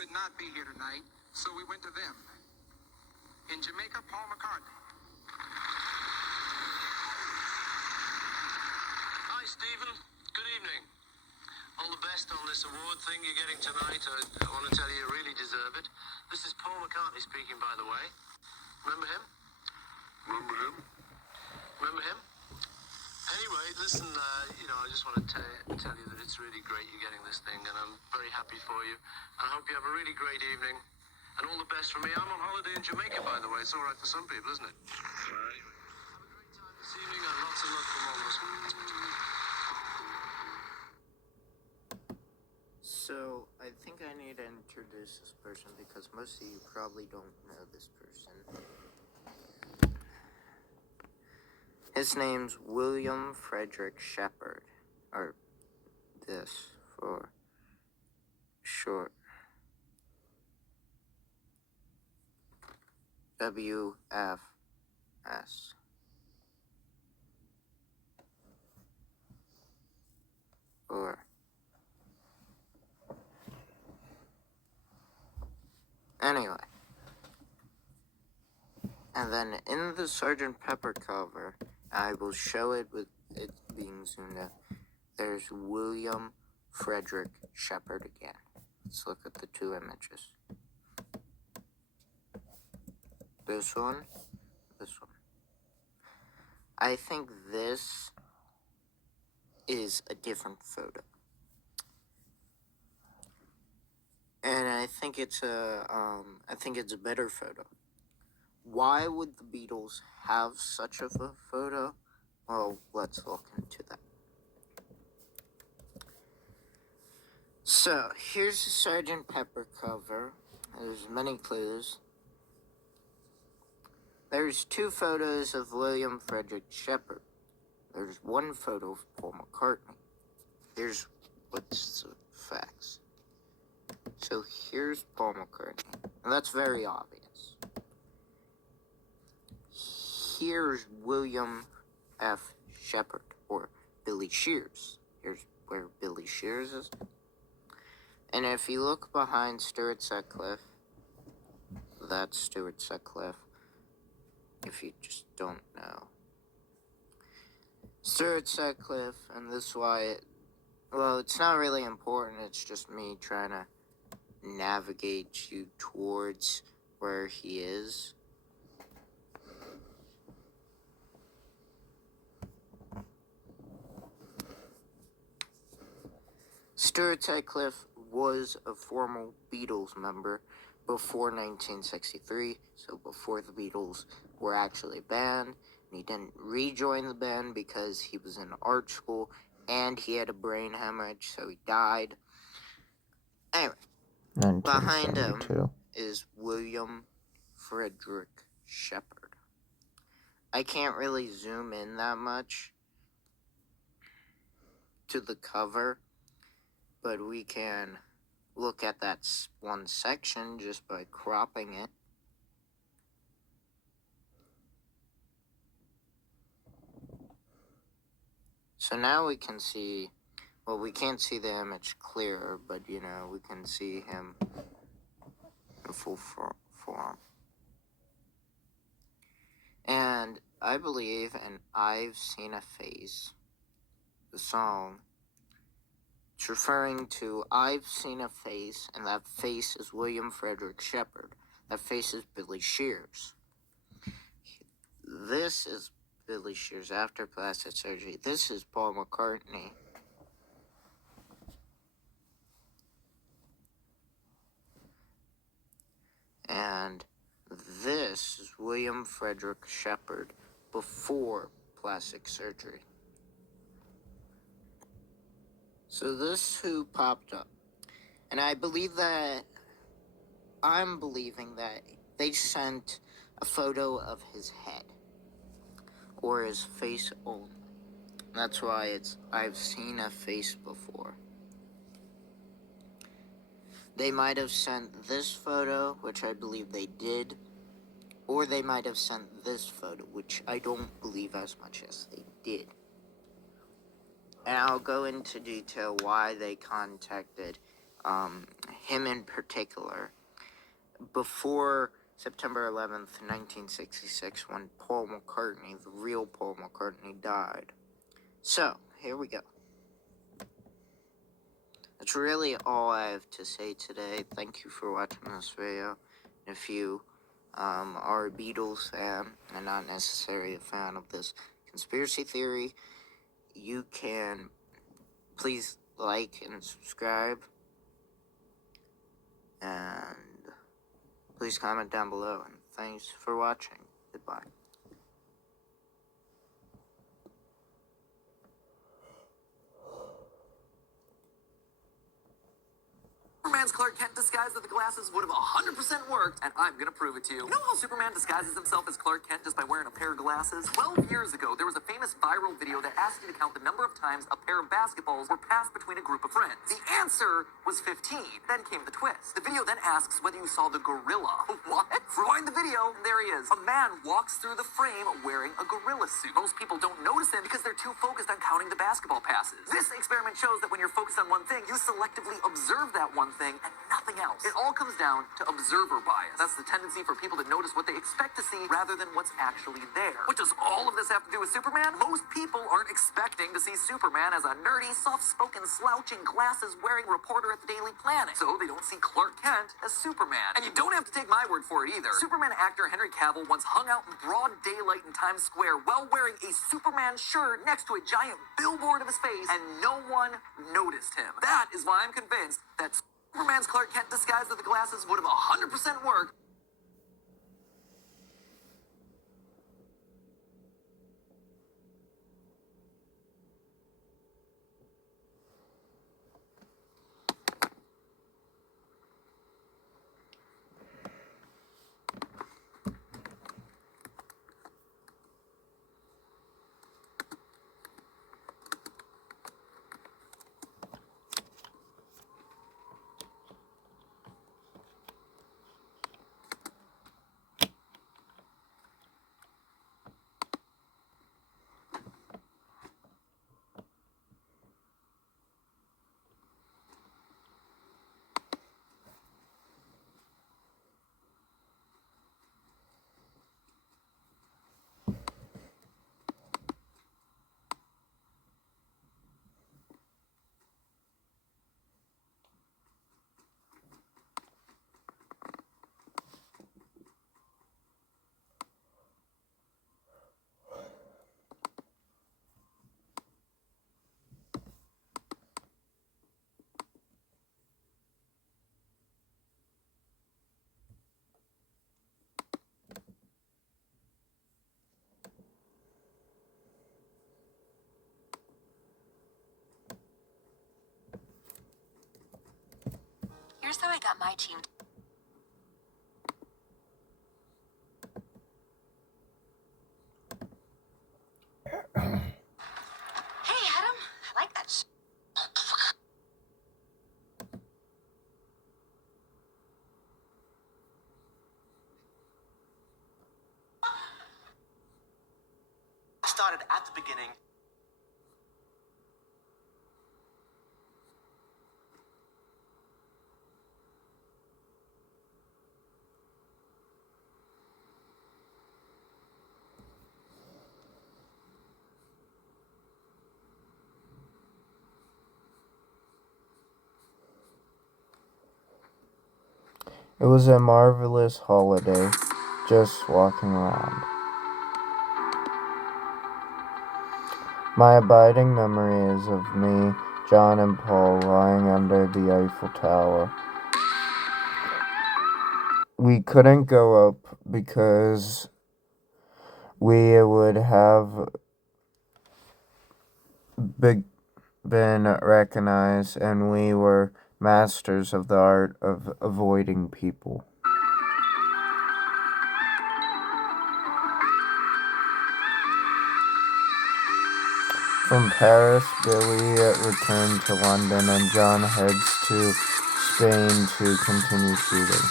could not be here tonight, so we went to them. In Jamaica, Paul McCartney. Hi, Stephen. Good evening. All the best on this award thing you're getting tonight. I want to tell you really deserve it. This is Paul McCartney speaking, by the way. Remember him? Remember him? Remember him? Anyway, listen, I just want to tell you that it's really great you're getting this thing, and I'm very happy for you. I hope you have a really great evening, and all the best from me. I'm on holiday in Jamaica, by the way. It's all right for some people, isn't it? Anyway, have a great time this evening, and lots of luck from all of us. So, I think I need to introduce this person because most of you probably don't know this person. His name's William Frederick Shepard, or this for short. WFS. Or anyway. And then in the Sgt. Pepper cover, I will show it with it being zoomed out. There's William Frederick Shepard again. Let's look at the two images. This one, this one. I think this is a different photo. And I think it's a better photo. Why would the Beatles have such a photo? Well, let's look into that. So, here's the Sgt. Pepper cover. There's many clues. There's two photos of William Frederick Shepard. There's one photo of Paul McCartney. Here's what's the facts. So, here's Paul McCartney. And that's very obvious. Here's William F. Shepard, or Billy Shears. Here's where Billy Shears is. And if you look behind Stuart Sutcliffe, that's Stuart Sutcliffe, if you just don't know. Stuart Sutcliffe, and this is why, it's not really important, it's just me trying to navigate you towards where he is. Stuart Sutcliffe was a former Beatles member before 1963, so before the Beatles were actually a band, and he didn't rejoin the band because he was in art school, and he had a brain hemorrhage, so he died. Anyway, behind him is William Frederick Shepard. I can't really zoom in that much to the cover, but we can look at that one section just by cropping it. So now we can see, we can't see the image clearer, but we can see him in full form. And I believe, and I've Seen a Face, the song, it's referring to I've Seen a Face, and that face is William Frederick Shepard. That face is Billy Shears. This is Billy Shears after plastic surgery. This is Paul McCartney. And this is William Frederick Shepard before plastic surgery. So this who popped up. And I'm believing that they sent a photo of his head. Or his face only. That's why it's I've Seen a Face before. They might have sent this photo, which I believe they did. Or they might have sent this photo, which I don't believe as much as they did. And I'll go into detail why they contacted him in particular, before September 11th, 1966, when Paul McCartney, the real Paul McCartney, died. So, here we go. That's really all I have to say today. Thank you for watching this video. If you are a Beatles fan and not necessarily a fan of this conspiracy theory, you can please like and subscribe. And please comment down below. And thanks for watching. Goodbye. Superman's Clark Kent disguised with the glasses would have 100% worked, and I'm gonna prove it to you. You know how Superman disguises himself as Clark Kent just by wearing a pair of glasses? 12 years ago, there was a famous viral video that asked you to count the number of times a pair of basketballs were passed between a group of friends. The answer was 15. Then came the twist. The video then asks whether you saw the gorilla. What? Rewind the video, and there he is. A man walks through the frame wearing a gorilla suit. Most people don't notice him because they're too focused on counting the basketball passes. This experiment shows that when you're focused on one thing, you selectively observe that one thing and nothing else. It all comes down to observer bias. That's the tendency for people to notice what they expect to see rather than what's actually there. What does all of this have to do with Superman? Most people aren't expecting to see Superman as a nerdy, soft-spoken, slouching, glasses-wearing reporter at the Daily Planet. So they don't see Clark Kent as Superman. And you don't have to take my word for it either. Superman actor Henry Cavill once hung out in broad daylight in Times Square while wearing a Superman shirt next to a giant billboard of his face, and no one noticed him. That is why I'm convinced that Superman's Clark Kent disguised with the glasses would have 100% worked. Here's how I got my team. Hey, Adam. I like that. Started at the beginning. It was a marvelous holiday, just walking around. My abiding memory is of me, John, and Paul lying under the Eiffel Tower. We couldn't go up because we would have been recognized, and we were masters of the art of avoiding people. From Paris, Billy returned to London, and John heads to Spain to continue shooting.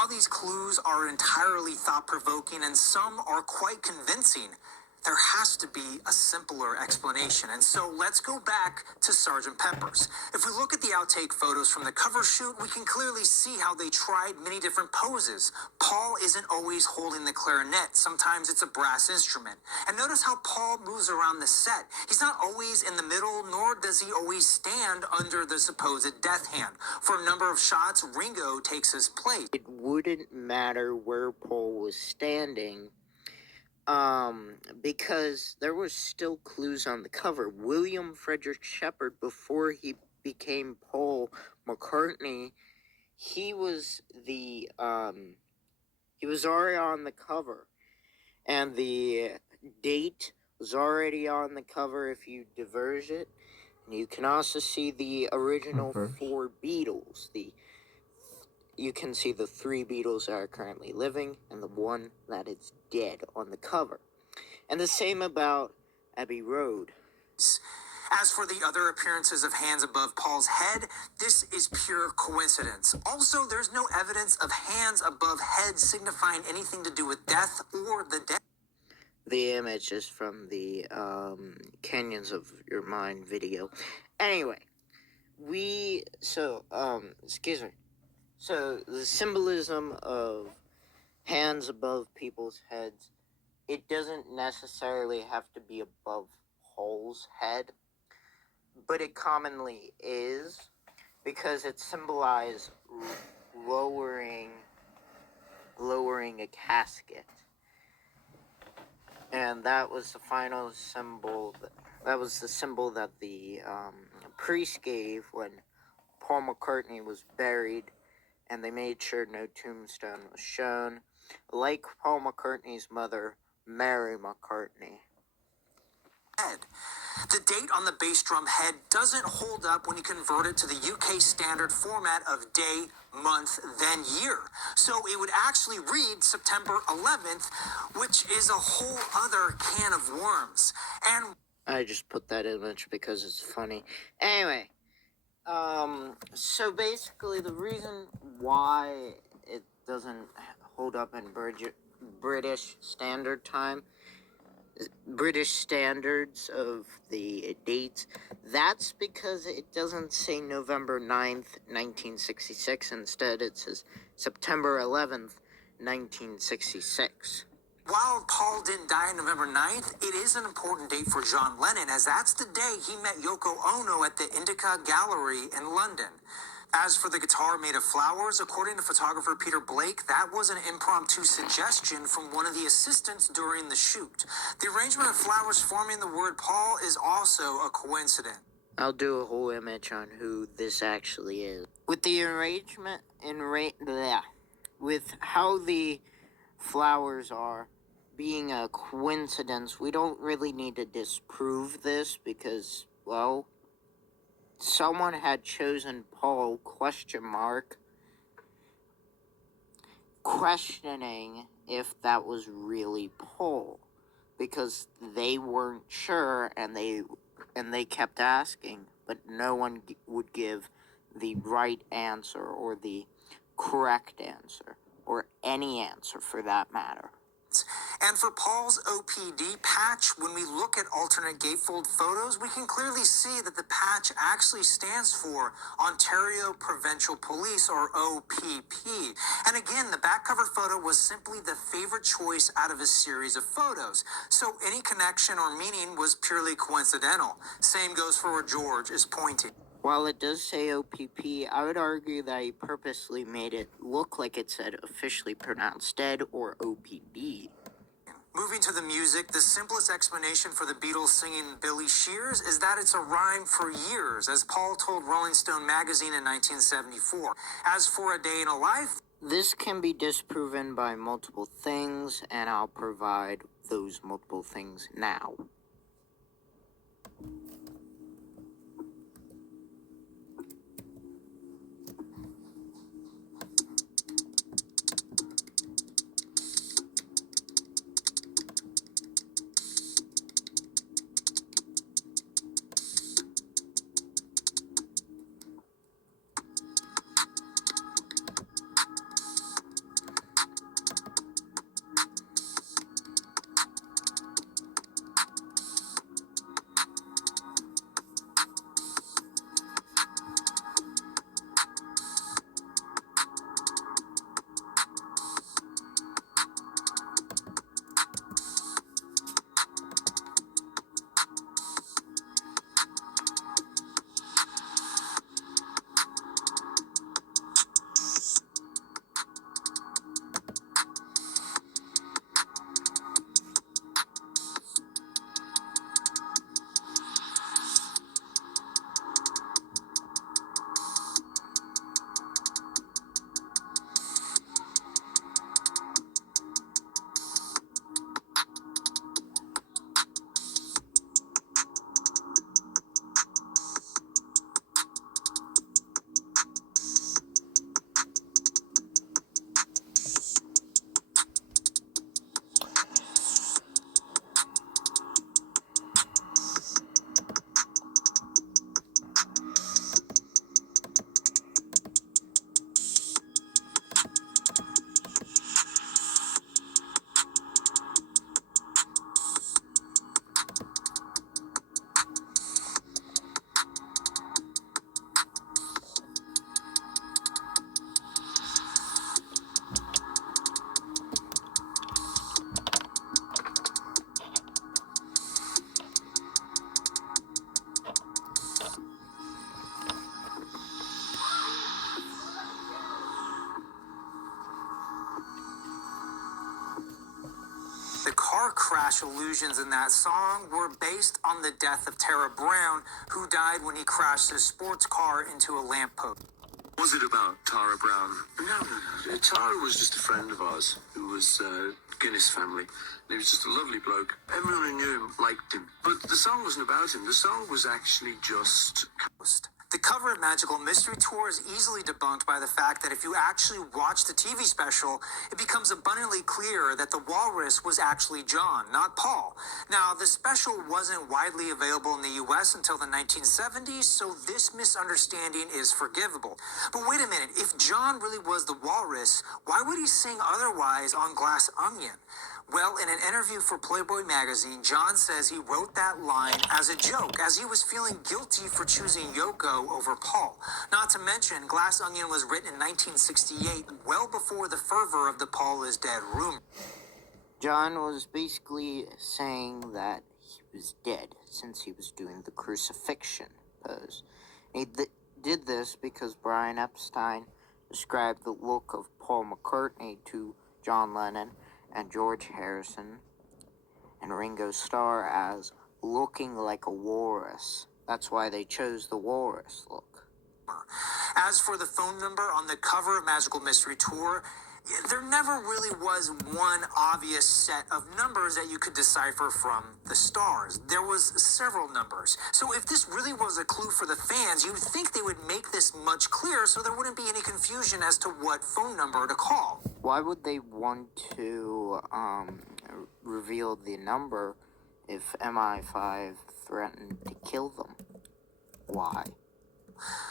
while these clues are entirely thought-provoking and some are quite convincing, there has to be a simpler explanation. And so let's go back to Sgt. Pepper's. If we look at the outtake photos from the cover shoot, we can clearly see how they tried many different poses. Paul isn't always holding the clarinet. Sometimes it's a brass instrument. And notice how Paul moves around the set. He's not always in the middle, nor does he always stand under the supposed death hand. For a number of shots, Ringo takes his place. It wouldn't matter where Paul was standing, because there was still clues on the cover. William Frederick Shepard, before he became Paul McCartney, he was he was already on the cover, and the date was already on the cover if you diverge it. And you can also see the original 4 Beatles. You can see the 3 Beatles that are currently living and the 1 that is dead on the cover. And the same about Abbey Road. As for the other appearances of hands above Paul's head, this is pure coincidence. Also, there's no evidence of hands above head signifying anything to do with death or the dead. The image is from the Canyons of Your Mind video. Anyway, excuse me. So, the symbolism of hands above people's heads, it doesn't necessarily have to be above Paul's head, but it commonly is, because it symbolizes lowering a casket. And that was the final symbol, that was the symbol that the priest gave when Paul McCartney was buried, and they made sure no tombstone was shown, like Paul McCartney's mother, Mary McCartney. The date on the bass drum head doesn't hold up when you convert it to the UK standard format of day, month, then year. So it would actually read September 11th, which is a whole other can of worms. And I just put that image because it's funny. Anyway, so basically the reason why it doesn't hold up in British Standard Time, British standards of the dates, that's because it doesn't say November 9th, 1966. Instead, it says September 11th, 1966. while Paul didn't die on November 9th, it is an important date for John Lennon, as that's the day he met Yoko Ono at the Indica Gallery in London. As for the guitar made of flowers, according to photographer Peter Blake, that was an impromptu suggestion from one of the assistants during the shoot. The arrangement of flowers forming the word Paul is also a coincidence. I'll do a whole image on who this actually is. With the arrangement with how the flowers are being a coincidence, we don't really need to disprove this because, well, someone had chosen Paul, questioning if that was really Paul, because they weren't sure, and they kept asking, but no one would give the right answer or the correct answer, or any answer for that matter. And for Paul's OPD patch, when we look at alternate gatefold photos, we can clearly see that the patch actually stands for Ontario Provincial Police, or OPP. And again, the back cover photo was simply the favorite choice out of a series of photos. So any connection or meaning was purely coincidental. Same goes for where George is pointing. While it does say OPP, I would argue that he purposely made it look like it said officially pronounced dead, or OPD. Moving to the music, the simplest explanation for the Beatles singing Billy Shears is that it's a rhyme for years, as Paul told Rolling Stone magazine in 1974. As for A Day in a Life, this can be disproven by multiple things, and I'll provide those multiple things now. crash allusions in that song were based on the death of Tara Brown, who died when he crashed his sports car into a lamppost. Was it about Tara Brown? No. Tara was just a friend of ours who was Guinness family. He was just a lovely bloke. Everyone who knew him liked him. But the song wasn't about him. The song was actually just... The cover of Magical Mystery Tour is easily debunked by the fact that if you actually watch the TV special, it becomes abundantly clear that the walrus was actually John, not Paul. Now, the special wasn't widely available in the US until the 1970s, so this misunderstanding is forgivable. But wait a minute, if John really was the walrus, why would he sing otherwise on Glass Onion? Well, in an interview for Playboy magazine, John says he wrote that line as a joke, as he was feeling guilty for choosing Yoko over Paul. Not to mention, Glass Onion was written in 1968, well before the fervor of the Paul is dead rumor. John was basically saying that he was dead since he was doing the crucifixion pose. He did this because Brian Epstein described the look of Paul McCartney to John Lennon and George Harrison and Ringo Starr as looking like a walrus. That's why they chose the walrus look. As for the phone number on the cover of Magical Mystery Tour, there never really was one obvious set of numbers that you could decipher from the stars. There was several numbers. So if this really was a clue for the fans, you'd think they would make this much clearer so there wouldn't be any confusion as to what phone number to call. Why would they want to reveal the number if MI5 threatened to kill them? Why?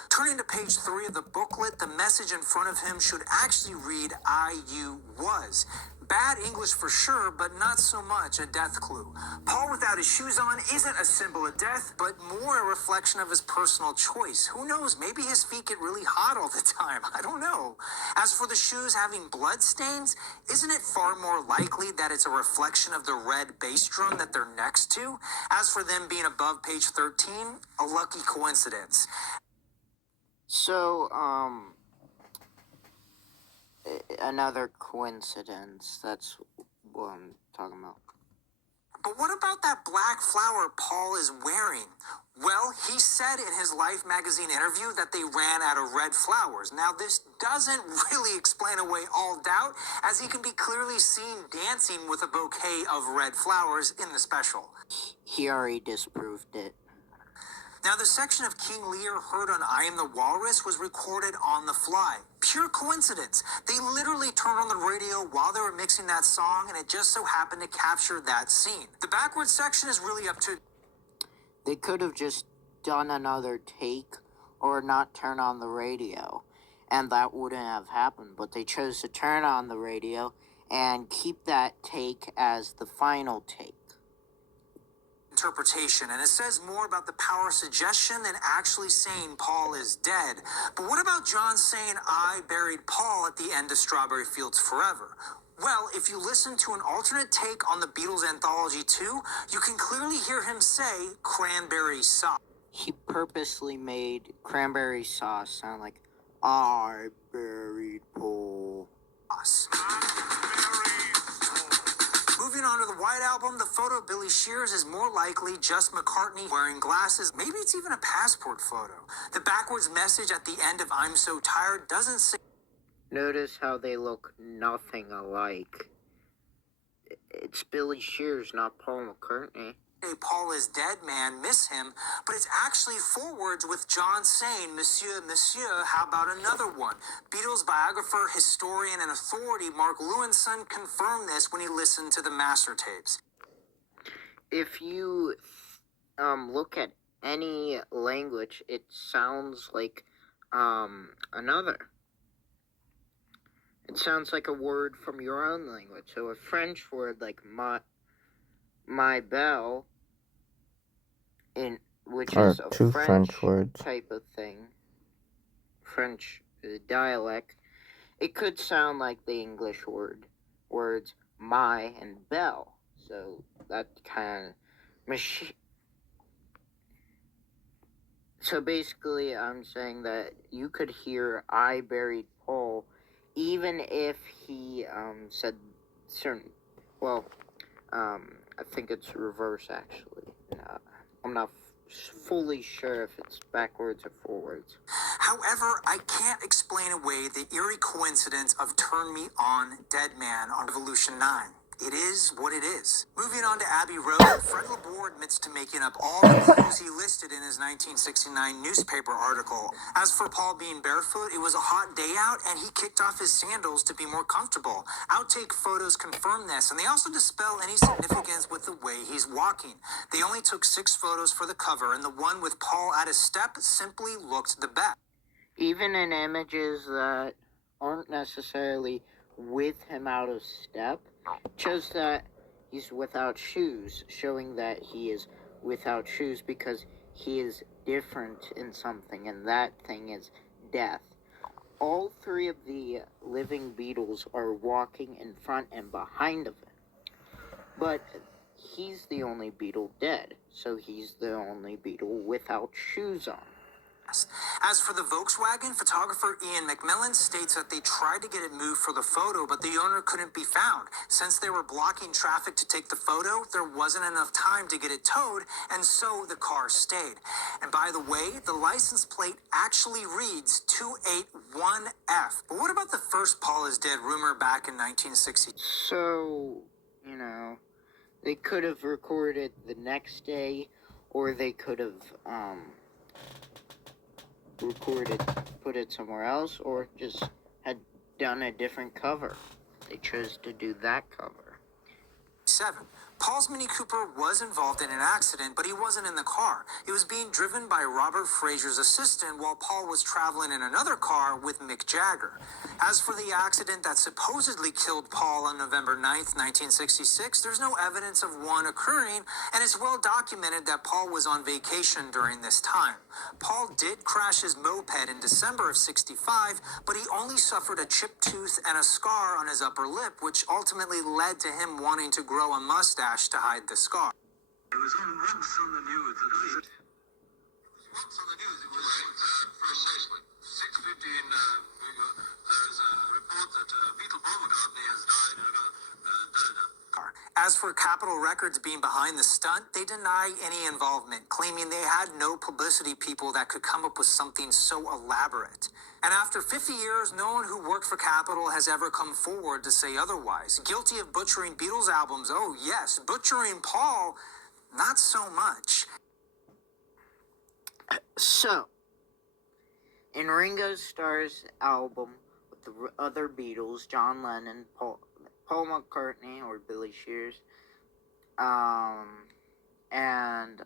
Turning to page 3 of the booklet, the message in front of him should actually read, I, you, was. Bad English for sure, but not so much a death clue. Paul without his shoes on isn't a symbol of death, but more a reflection of his personal choice. Who knows, maybe his feet get really hot all the time. I don't know. As for the shoes having blood stains, isn't it far more likely that it's a reflection of the red bass drum that they're next to? As for them being above page 13, a lucky coincidence. So, another coincidence. That's what I'm talking about. But what about that black flower Paul is wearing? Well, he said in his Life magazine interview that they ran out of red flowers. Now, this doesn't really explain away all doubt, as he can be clearly seen dancing with a bouquet of red flowers in the special. He already disproved it. Now, the section of King Lear heard on I Am the Walrus was recorded on the fly. Pure coincidence. They literally turned on the radio while they were mixing that song, and it just so happened to capture that scene. The backwards section is really up to... They could have just done another take or not turn on the radio, and that wouldn't have happened. But they chose to turn on the radio and keep that take as the final take. Interpretation, and it says more about the power of suggestion than actually saying Paul is dead. But what about John saying I buried Paul at the end of Strawberry Fields Forever? Well, if you listen to an alternate take on the Beatles anthology 2, you can clearly hear him say cranberry sauce. He purposely made cranberry sauce sound like I buried Paul. Moving on to the White Album, the photo of Billy Shears is more likely just McCartney wearing glasses. Maybe it's even a passport photo. The backwards message at the end of I'm So Tired doesn't say... Notice how they look nothing alike. It's Billy Shears, not Paul McCartney. Paul is dead, man, miss him, but it's actually forwards with John saying, Monsieur, Monsieur, how about another one? Beatles biographer, historian, and authority Mark Lewinson confirmed this when he listened to the master tapes. If you look at any language, it sounds like another. It sounds like a word from your own language. So a French word like my bell, which is a French words type of thing, French dialect, it could sound like the English words my and bell. So that kind of So basically, I'm saying that you could hear I buried Paul, even if he said certain, I think it's reverse, actually. I'm not fully sure if it's backwards or forwards. However, I can't explain away the eerie coincidence of Turn Me On, Dead Man on Revolution 9. It is what it is. Moving on to Abbey Road, Fred LeBour admits to making up all the clues he listed in his 1969 newspaper article. As for Paul being barefoot, it was a hot day out and he kicked off his sandals to be more comfortable. Outtake photos confirm this, and they also dispel any significance with the way he's walking. They only took 6 photos for the cover, and the one with Paul at a step simply looked the best. Even in images that aren't necessarily with him out of step, shows that he's without shoes, showing that he is without shoes because he is different in something, and that thing is death. All 3 of the living Beatles are walking in front and behind of him, but he's the only Beatle dead, so he's the only Beatle without shoes on. As for the Volkswagen, photographer Ian McMillan states that they tried to get it moved for the photo, but the owner couldn't be found. Since they were blocking traffic to take the photo, there wasn't enough time to get it towed, and so the car stayed. And by the way, the license plate actually reads 281F. But what about the first Paul is dead rumor back in 1960? So, they could have recorded the next day, or they could have, recorded, put it somewhere else, or just had done a different cover. They chose to do that cover. 7. Paul's Mini Cooper was involved in an accident, but he wasn't in the car. It was being driven by Robert Frazier's assistant while Paul was traveling in another car with Mick Jagger. As for the accident that supposedly killed Paul on November 9th, 1966, there's no evidence of one occurring, and it's well documented that Paul was on vacation during this time. Paul did crash his moped in December of 65, but he only suffered a chipped tooth and a scar on his upper lip, which ultimately led to him wanting to grow a mustache to hide the scar. It was once on the news. Once on the news, it was precisely 6:50 in there's a report that Beatle Paul McCartney has died. As for Capitol Records being behind the stunt, they deny any involvement, claiming they had no publicity people that could come up with something so elaborate. And after 50 years, no one who worked for Capitol has ever come forward to say otherwise. Guilty of butchering Beatles albums, oh yes. Butchering Paul, not so much. So, in Ringo Starr's album with the other Beatles, John Lennon, Paul McCartney, or Billy Shears, and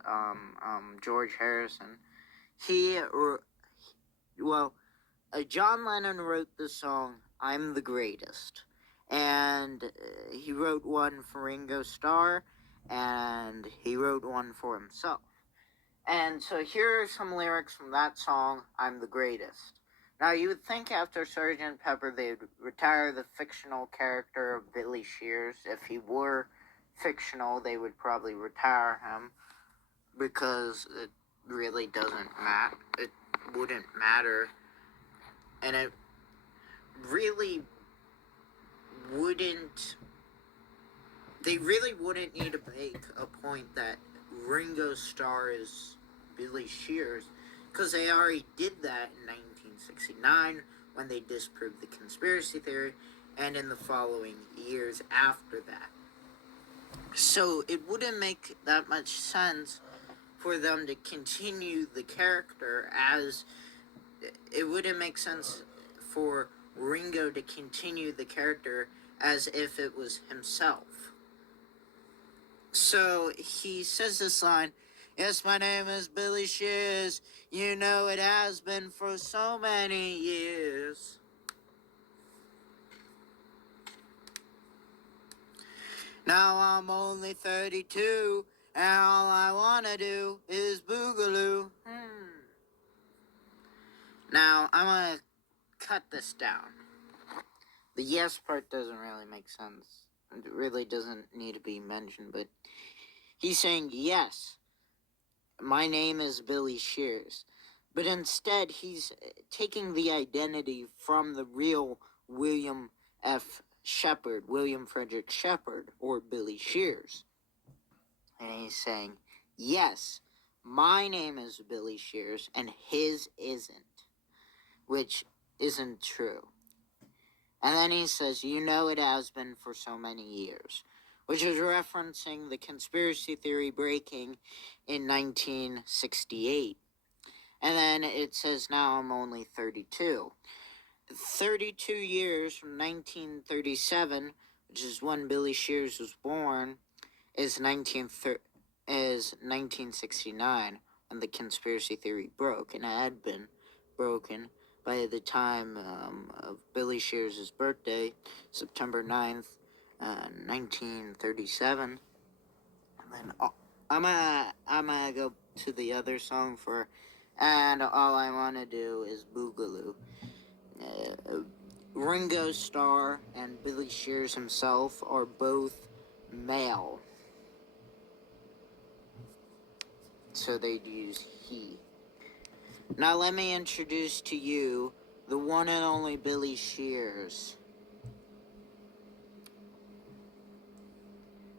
George Harrison, John Lennon wrote the song "I'm the Greatest," and he wrote one for Ringo Starr, and he wrote one for himself. And so here are some lyrics from that song, "I'm the Greatest." Now, you would think after Sgt. Pepper they'd retire the fictional character of Billy Shears. If he were fictional, they would probably retire him, because it really doesn't matter. It wouldn't matter. And it really wouldn't... They really wouldn't need to make a point that Ringo Starr is Billy Shears, because they already did that in 1969 when they disproved the conspiracy theory, and in the following years after that. So it wouldn't make that much sense for them to continue the character as... It wouldn't make sense for Ringo to continue the character as if it was himself. So he says this line, "Yes, my name is Billy Shears. You know it has been for so many years." Now I'm only 32, and all I wanna do is boogaloo. Now, I'm gonna cut this down. The yes part doesn't really make sense. It really doesn't need to be mentioned, but he's saying, yes, my name is Billy Shears. But instead, he's taking the identity from the real William Frederick Shepard, or Billy Shears. and he's saying, yes, my name is Billy Shears, and his isn't, which isn't true. And then he says, you know it has been for so many years, which is referencing the conspiracy theory breaking in 1968. And then it says, now I'm only 32. 32 years from 1937, which is when Billy Shears was born, is 1969, when the conspiracy theory broke, and it had been broken by the time of Billy Shears' birthday, September 9th, 1937. And then I'm gonna go to the other song for, and all I want to do is Boogaloo. Ringo Starr and Billy Shears himself are both male, so they'd use he. Now let me introduce to you the one and only Billy Shears.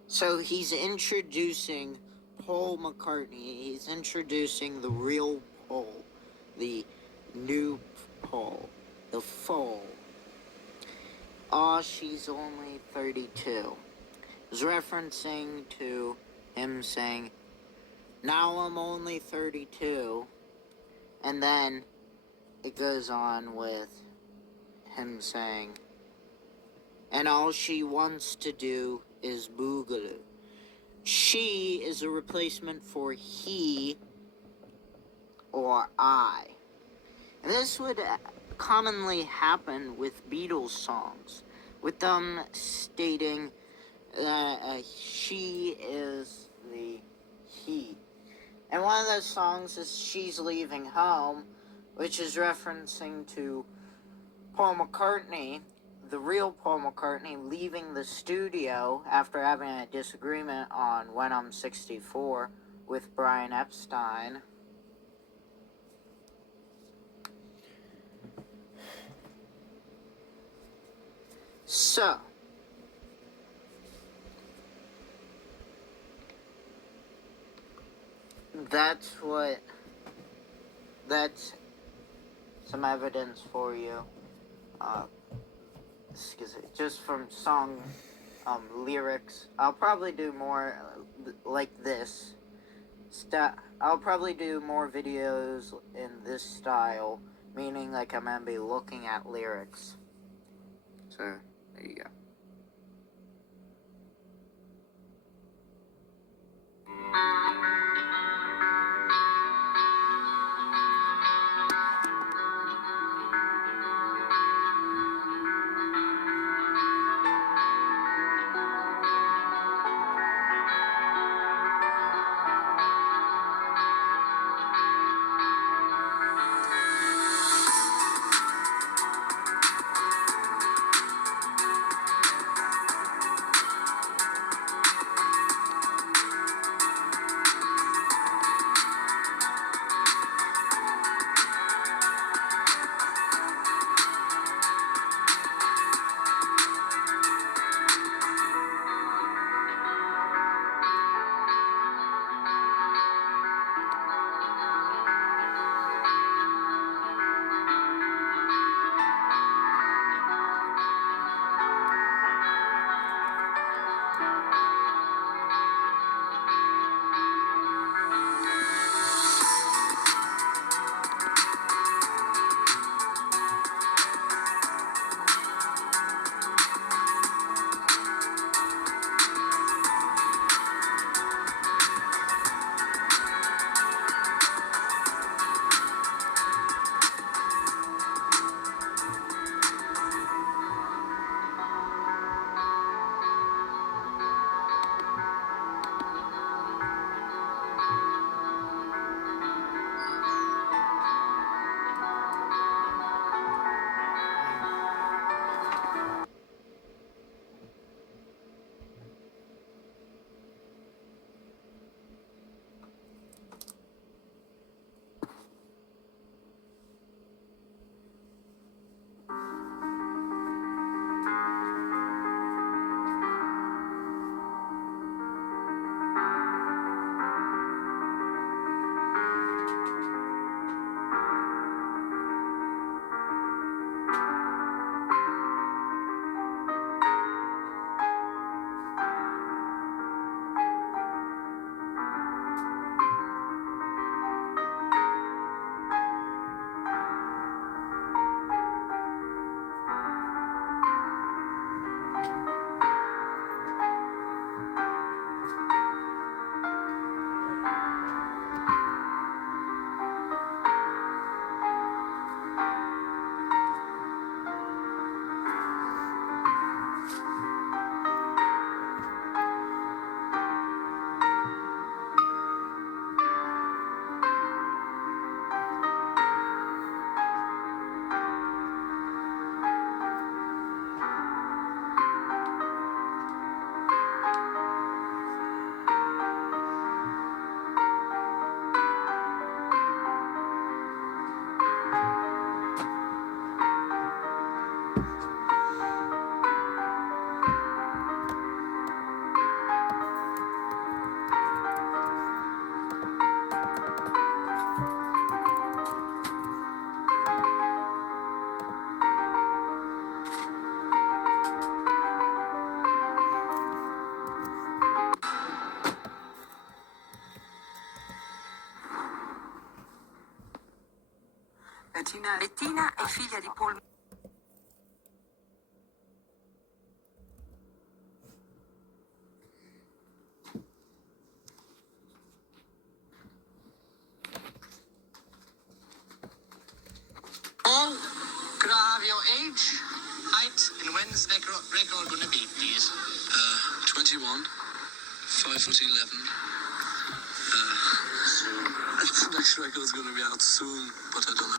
So he's introducing Paul McCartney. He's introducing the real Paul, the new Paul, the foal. Aw, she's only 32. It's referencing to him saying, now I'm only 32. And then it goes on with him saying, and all she wants to do is boogaloo. She is a replacement for he or I. And this would commonly happen with Beatles songs, with them stating that she is the he. And one of those songs is She's Leaving Home, which is referencing to Paul McCartney, the real Paul McCartney, leaving the studio after having a disagreement on When I'm 64 with Brian Epstein. So, that's some evidence for you. Just from song lyrics. I'll probably do more like this. I'll probably do more videos in this style, meaning like I'm gonna be looking at lyrics. So, there you go. Bettina. Bettina è figlia di Paul. Paul, could I have your age, height, and when's the record gonna be, please? 21, 5'11". The next record's gonna be out soon, but I don't know.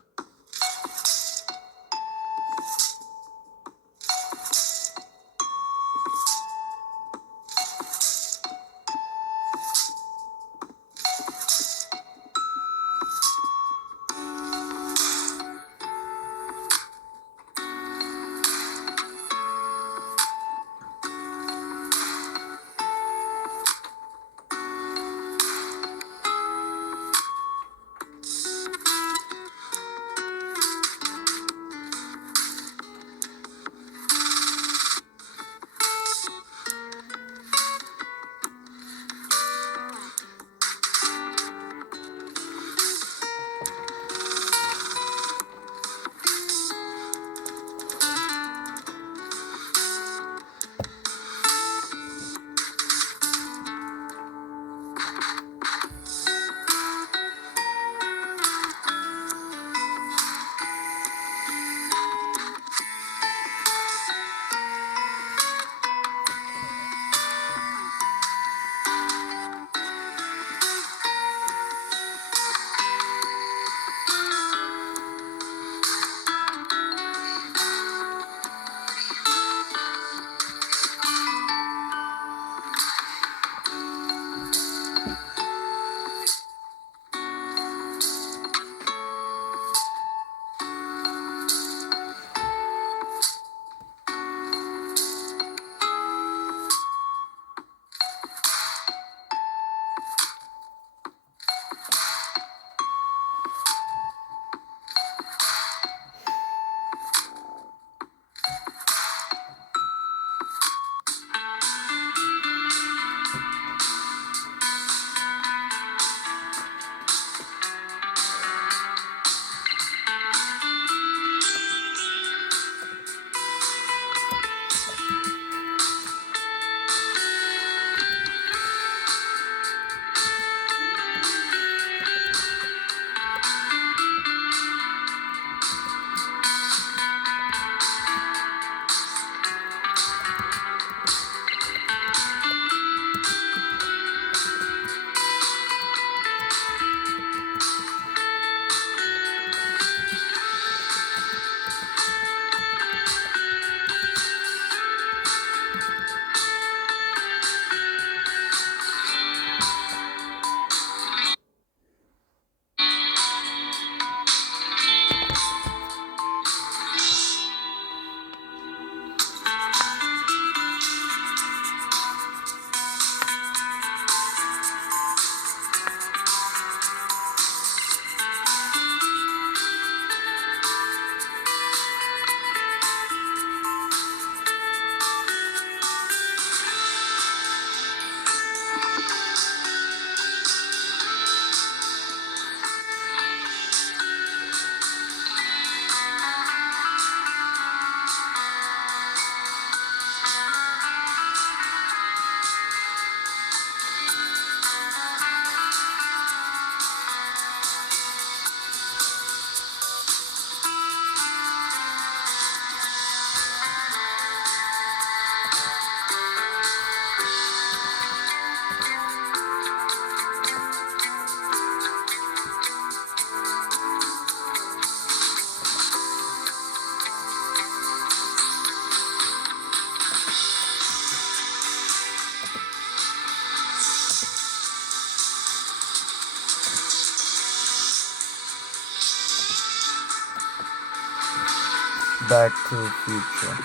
Back to the Future.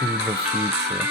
To the Future.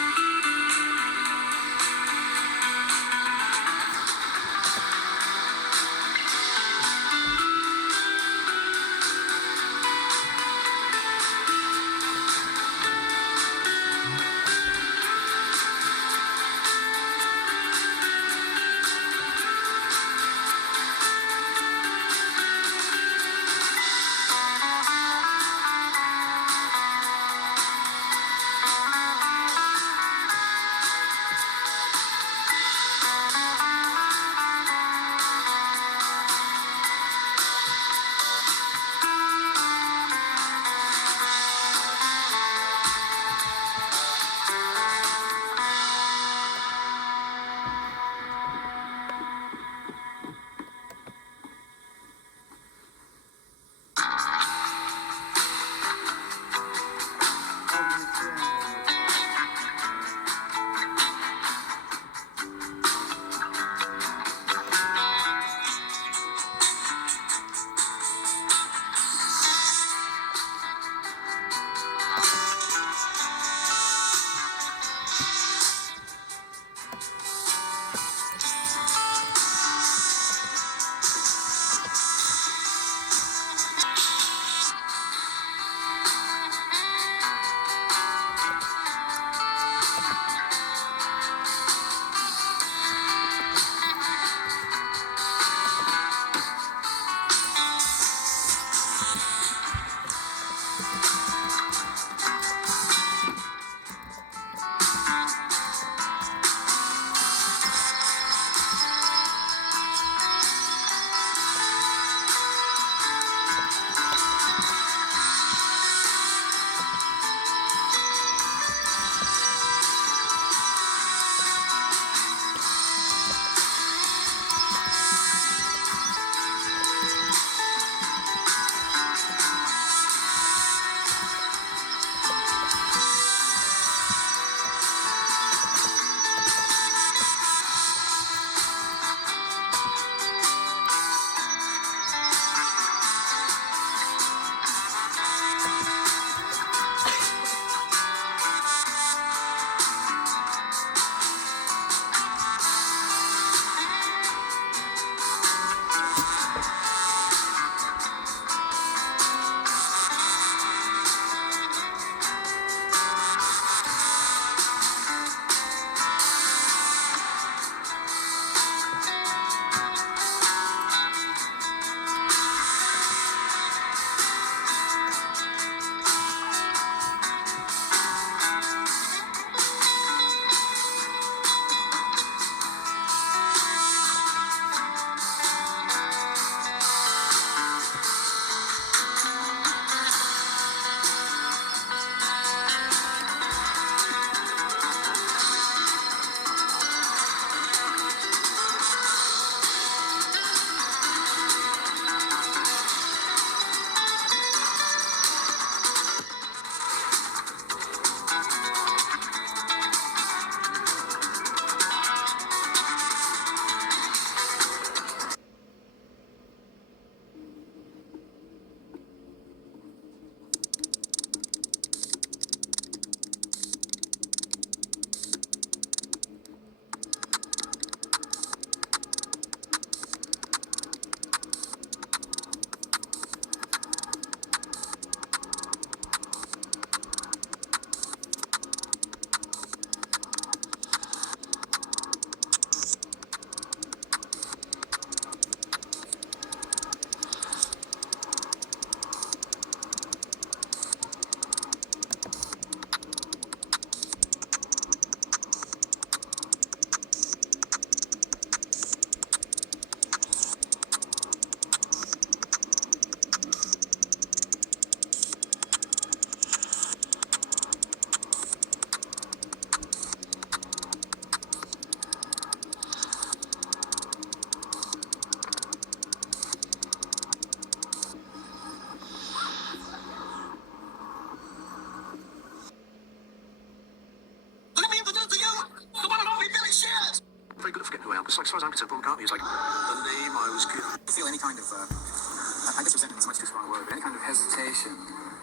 far as I'm concerned, Paul McCartney is like the name I was given. I feel any kind of, I guess resentment is a much too strong word, but any kind of hesitation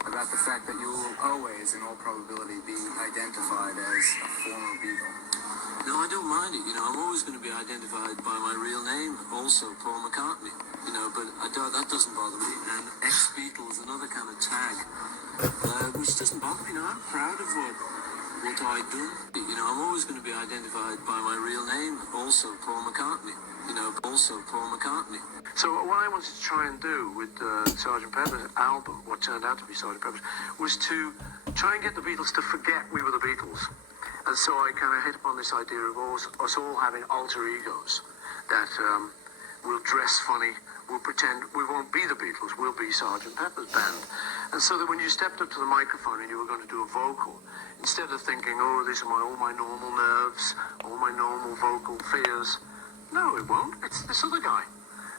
about the fact that you will always, in all probability, be identified as a former Beatle. No, I don't mind it. You know, I'm always going to be identified by my real name, also Paul McCartney. You know, but that doesn't bother me. And ex-Beatle is another kind of tag, which doesn't bother me. You know, I'm proud of what I do. You know, I'm always going to be identified by my real name, also Paul McCartney. You know, also Paul McCartney. So what I wanted to try and do with Sgt. Pepper's album, what turned out to be Sgt. Pepper's, was to try and get the Beatles to forget we were the Beatles. And so I kind of hit upon this idea of us all having alter egos that will dress funny, we'll pretend we won't be the Beatles, we'll be Sgt. Pepper's band. And so that when you stepped up to the microphone and you were going to do a vocal, instead of thinking, oh, these are all my normal nerves, all my normal vocal fears, no, it won't. It's this other guy.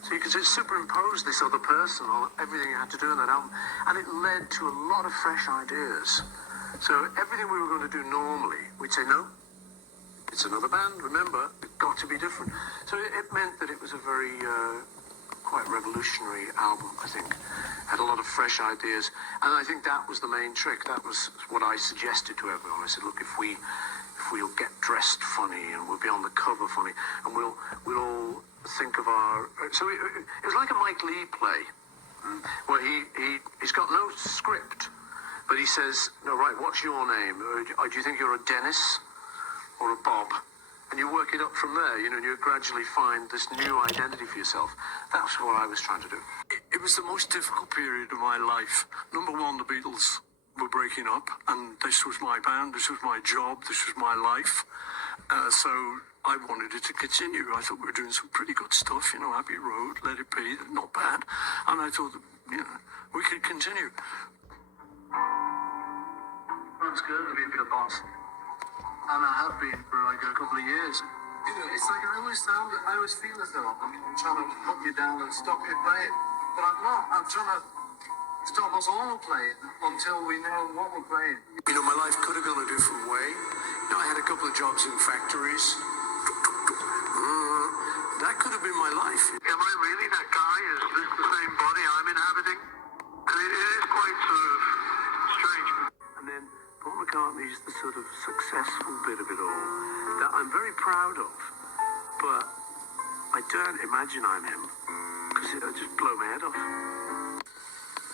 So you could just superimpose this other person on everything you had to do in that album. And it led to a lot of fresh ideas. So everything we were going to do normally, we'd say, no, it's another band, remember, it's got to be different. So it meant that it was a very, quite revolutionary album, I think. Had a lot of fresh ideas. And I think that was the main trick. That was what I suggested to everyone. I said, look, if we'll get dressed funny and we'll be on the cover funny and we'll all think of our... So it was like a Mike Leigh play where he's got no script, but he says, no, right, what's your name? Or do you think you're a Dennis or a Bob? And you work it up from there, you know, and you gradually find this new identity for yourself. That's what I was trying to do. It was the most difficult period of my life. Number one, the Beatles were breaking up, and this was my band, this was my job, this was my life. So I wanted it to continue. I thought we were doing some pretty good stuff, you know, Abbey Road, Let It Be, not bad. And I thought, you know, we could continue. I'm scared to be a boss. And I have been for like a couple of years. You know, it's like I always feel as though I'm trying to put you down and stop you playing. But I'm not. I'm trying to stop us all playing until we know what we're playing. You know, my life could have gone a different way. You know, I had a couple of jobs in factories. That could have been my life. Am I really that guy? Is this the same body I'm inhabiting? And it is quite sort of strange. And then Paul McCartney is the sort of successful bit of it all that I'm very proud of. But I don't imagine I'm him because it'll just blow my head off.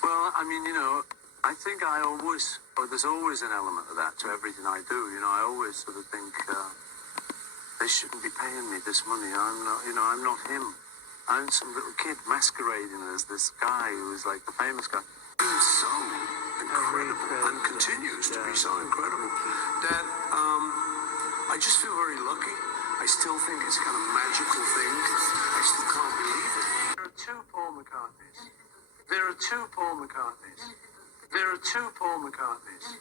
Well, I mean, you know, I think there's always an element of that to everything I do. You know, I always sort of think they shouldn't be paying me this money. I'm not him. I'm some little kid masquerading as this guy who is like the famous guy. He's so incredible and continues to be so incredible that I just feel very lucky. I still think it's a kind of magical thing. I still can't believe it. There are two Paul McCartneys. There are two Paul McCartneys. There are two Paul McCartneys.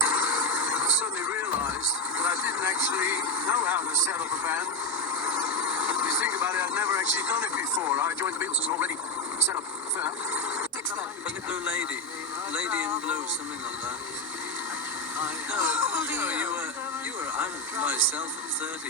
I suddenly realised that I didn't actually know how to set up a band. If you think about it, I'd never actually done it before. I joined the Beatles, was already set up. Was it Blue Lady? Lady in Blue, something like that. I'm myself at 30.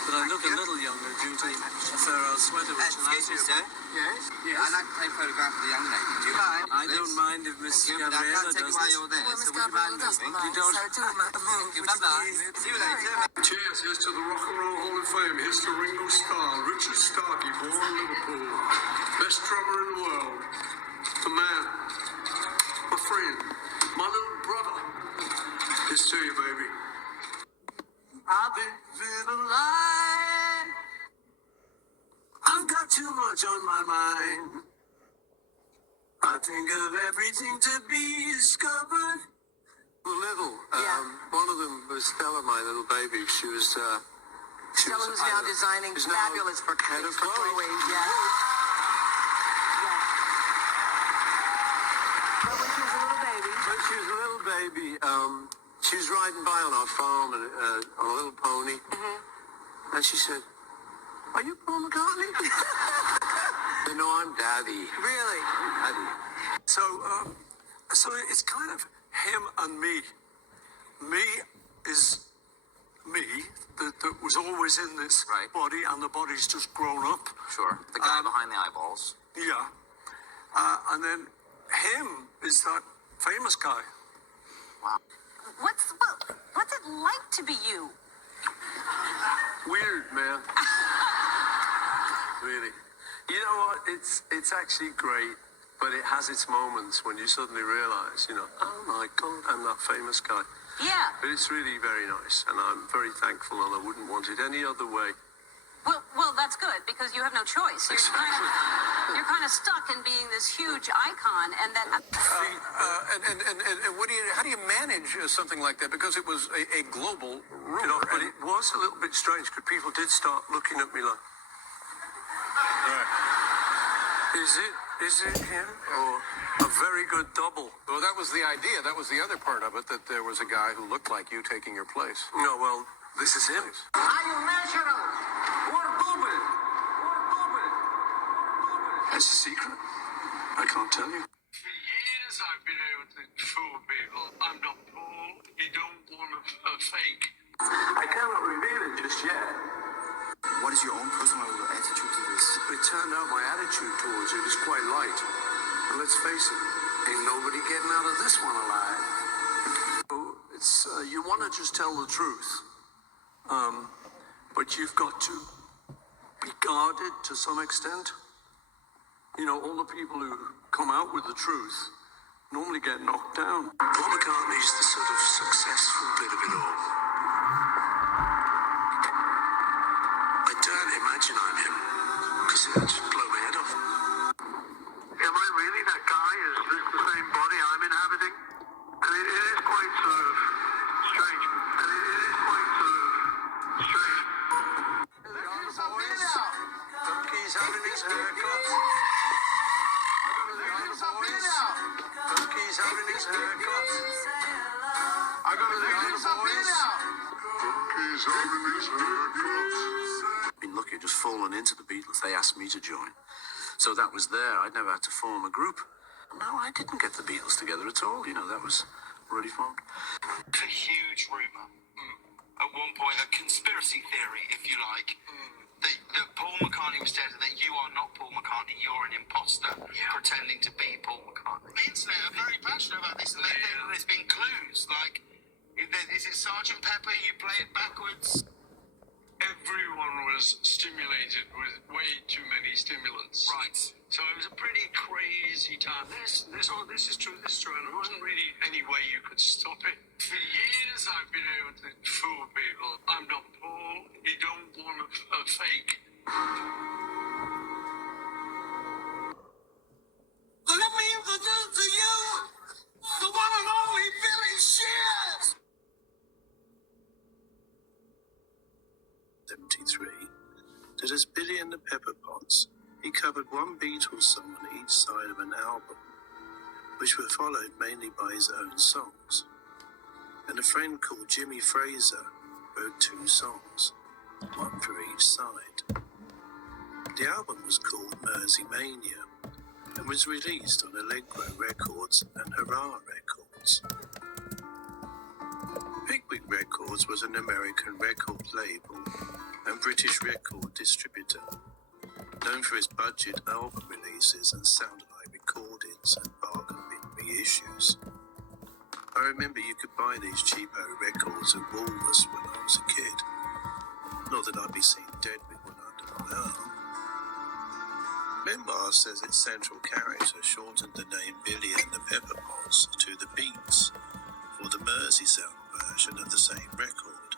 But I look a little younger due to a Pharaoh sweater, which Excuse me, sir. Yes? Yeah, I'd like to take a photograph of the young lady. Do you mind? I don't mind if Miss Gabriella does take you while you're there. So would you mind moving? You don't... Thank you. Bye-bye. See you later. Cheers, here's to the Rock and Roll Hall of Fame. Here's to Ringo Starr, Richard Starkey, born in Liverpool. Best drummer in the world. The man. My friend. My little brother. Here's to you, baby. I've been feeling alive. I've got too much on my mind. I think of everything to be discovered. One of them was Stella, my little baby. She was Stella who's now designing she's now fabulous for head of Chloe. Chloe. Yeah. But when she was a little baby. When she was a little baby, she was riding by on our farm and, on a little pony. Mm-hmm. And she said, "Are you Paul McCartney?" You know, I'm Daddy. Really? Daddy. So it's kind of him and me. Me is me that was always in this Right. body, and the body's just grown up. Sure. The guy behind the eyeballs. Yeah. And then him is that famous guy. What's it like to be you? Weird, man. Really. You know what? It's actually great, but it has its moments when you suddenly realize, oh my God, I'm that famous guy. Yeah. But it's really very nice, and I'm very thankful, and I wouldn't want it any other way. Well, that's good because you have no choice. You're kind of stuck in being this huge icon, and that. And what how do you manage something like that? Because it was a global rumor. But it was a little bit strange because people did start looking at me like, is it him or a very good double? Well, that was the idea. That was the other part of it, that there was a guy who looked like you taking your place. No, well, this is him. Are you natural or double? It's a secret. I can't tell you. For years I've been able to fool people. I'm not Paul. You don't want a fake. I cannot reveal it just yet. What is your own personal attitude to this? It turned out my attitude towards it is quite light. But let's face it, ain't nobody getting out of this one alive. So it's you want to just tell the truth, but you've got to be guarded to some extent. All the people who come out with the truth normally get knocked down. Paul McCartney's the sort of successful bit of it all. I don't imagine I'm him, because it would just blow my head off. Am I really that guy? Is this the same body I'm inhabiting? And it is quite sort of strange. He's having his haircut. He's having his haircut. I got to leave the boys. He's having his haircut. Been lucky just fallen into the Beatles. They asked me to join. So that was there. I'd never had to form a group. No, I didn't get the Beatles together at all. That was already formed. It's a huge rumour. At one point, a conspiracy theory, if you like, that Paul McCartney was dead and that you are not Paul McCartney, you're an imposter pretending to be Paul McCartney. The internet are very passionate about this, and there's been clues, like, is it Sergeant Pepper, you play it backwards? Everyone was stimulated with way too many stimulants. Right. So it was a pretty crazy time. This is true, and there wasn't really any way you could stop it. For years I've been able to fool people. I'm not Paul. You don't want a fake. Let me introduce to you the one and only Billy Shears. 73, that as Billy and the Pepper Pots, he covered one Beatles song on each side of an album, which were followed mainly by his own songs. And a friend called Jimmy Fraser wrote 2 songs, one for each side. The album was called Mersey Mania and was released on Allegro Records and Hurrah Records. Pickwick Records was an American record label and British record distributor, known for its budget album releases and sound-alike recordings and bargain bin reissues. I remember you could buy these cheapo records at Woolworths when I was a kid. Not that I'd be seen dead with one under my arm. Memoir says its central character shortened the name Billy and the Pepper Pots to the Beats, for the Merseysound version of the same record.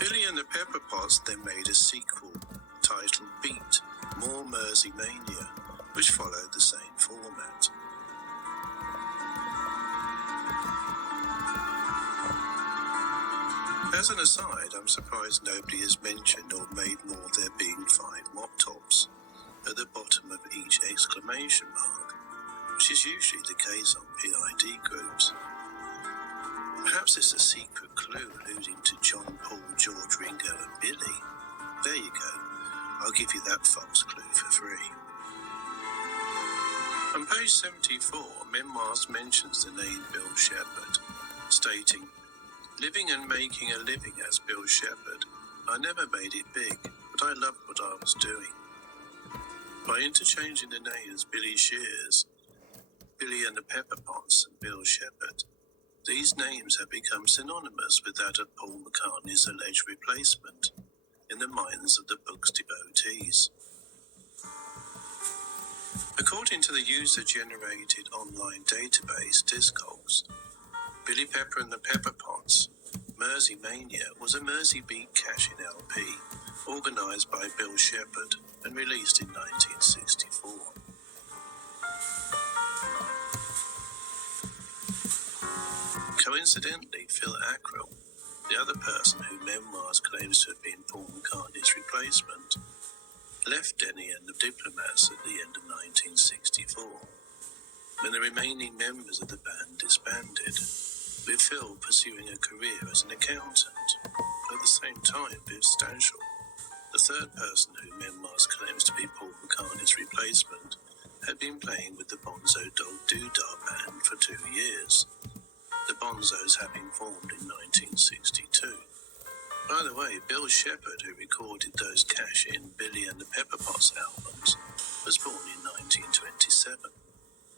Billy and the Pepper Pots then made a sequel titled Beat, More Mersey Mania, which followed the same format. As an aside, I'm surprised nobody has mentioned or made more there being 5 mop tops at the bottom of each exclamation mark, which is usually the case on PID groups. Perhaps it's a secret clue alluding to John, Paul, George, Ringo and Billy. There you go. I'll give you that fox clue for free. On page 74, Memoirs mentions the name Bill Shepherd, stating, Living and making a living as Bill Shepherd, I never made it big, but I loved what I was doing. By interchanging the names Billy Shears, Billy and the Pepper Potts, and Bill Shepherd, these names have become synonymous with that of Paul McCartney's alleged replacement in the minds of the book's devotees. According to the user-generated online database Discogs, Billy Pepper and the Pepper Potts, Mersey Mania was a Mersey beat cash-in LP organised by Bill Shepherd and released in 1964. Coincidentally, Phil Ackrell, the other person who Memoirs claims to have been Paul McCartney's replacement, left Denny and the Diplomats at the end of 1964, when the remaining members of the band disbanded, with Phil pursuing a career as an accountant. At the same time, Viv Stanshall, the third person who Memoirs claims to be Paul McCartney's replacement, had been playing with the Bonzo Dog Doodah Band for 2 years, the Bonzos having formed in 1962. By the way, Bill Shepherd, who recorded those cash-in Billy and the Pepper Potts albums, was born in 1927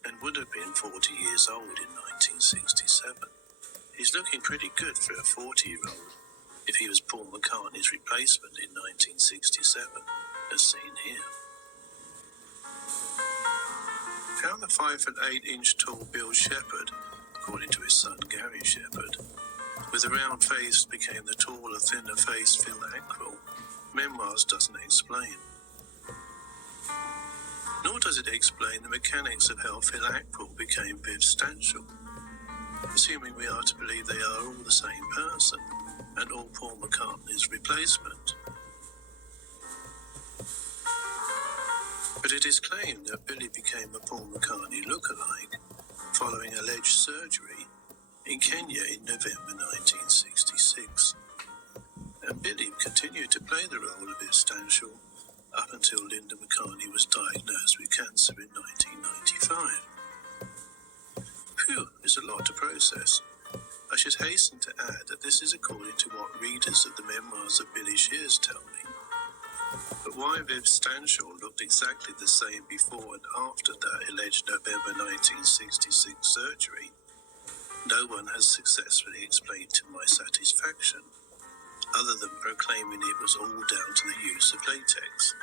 and would have been 40 years old in 1967. He's looking pretty good for a 40-year-old if he was Paul McCartney's replacement in 1967, as seen here. How the 5'8" tall Bill Shepherd, according to his son Gary Shepherd, with a round face became the taller, thinner-faced Phil Ackrell, Memoirs doesn't explain. Nor does it explain the mechanics of how Phil Ackrell became Viv Stanshall, assuming we are to believe they are all the same person and all Paul McCartney's replacement. But it is claimed that Billy became a Paul McCartney lookalike following alleged surgery in Kenya in November 1966. And Billy continued to play the role of Viv Stanshall up until Linda McCartney was diagnosed with cancer in 1995. Phew, it's a lot to process. I should hasten to add that this is according to what readers of the Memoirs of Billy Shears tell me. But why Viv Stanshall looked exactly the same before and after that alleged November 1966 surgery, no one has successfully explained to my satisfaction, other than proclaiming it was all down to the use of latex.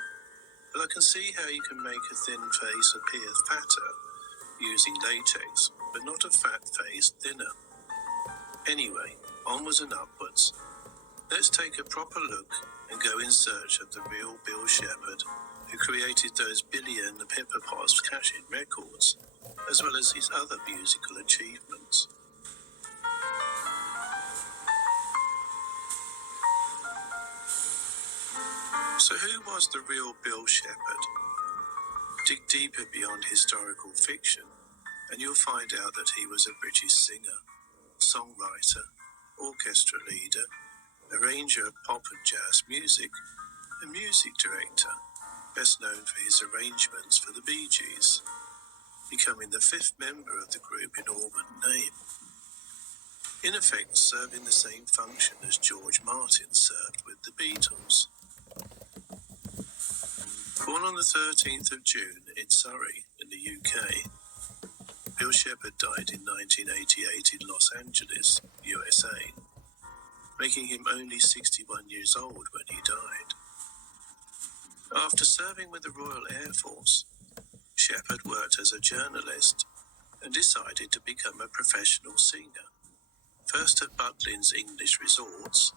But I can see how you can make a thin face appear fatter using latex, but not a fat face thinner. Anyway, onwards and upwards. Let's take a proper look and go in search of the real Bill Shepherd, who created those Billy and the Pepper Potts cash-in records, as well as his other musical achievements. So who was the real Bill Shepherd? Dig deeper beyond historical fiction, and you'll find out that he was a British singer, songwriter, orchestra leader, arranger of pop and jazz music, and music director, best known for his arrangements for the Bee Gees, becoming the 5th member of the group in all but name, in effect serving the same function as George Martin served with the Beatles. Born on the 13th of June in Surrey, in the UK, Bill Shepherd died in 1988 in Los Angeles, USA, making him only 61 years old when he died. After serving with the Royal Air Force, Shepherd worked as a journalist and decided to become a professional singer, first at Butlins English Resorts,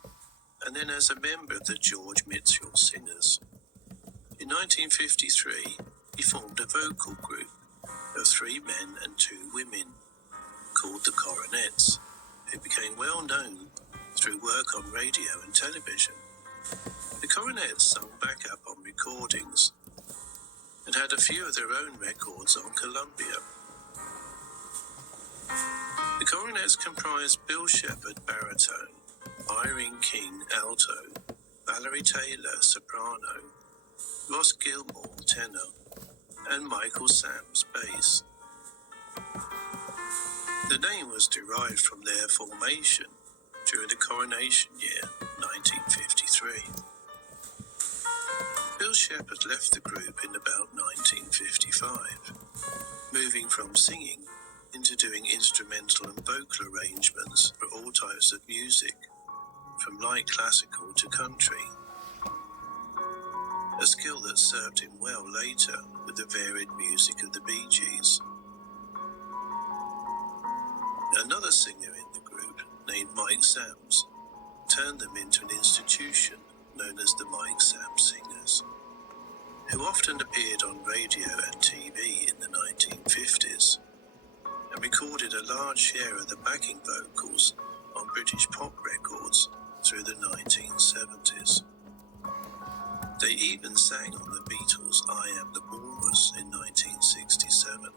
and then as a member of the George Mitchell Singers. In 1953, he formed a vocal group of 3 men and 2 women, called the Coronets, who became well known through work on radio and television. The Coronets sung backup on recordings and had a few of their own records on Columbia. The Coronets comprised Bill Shepherd, baritone, Irene King, alto, Valerie Taylor, soprano, Ross Gilmore, tenor, and Michael Sams, bass. The name was derived from their formation, during the coronation year 1953. Bill Shepherd left the group in about 1955, moving from singing into doing instrumental and vocal arrangements for all types of music, from light classical to country, a skill that served him well later with the varied music of the Bee Gees. Another singer in the group, named Mike Samms, turned them into an institution known as the Mike Samms Singers, who often appeared on radio and TV in the 1950s and recorded a large share of the backing vocals on British pop records through the 1970s. They even sang on the Beatles' I Am the Walrus in 1967.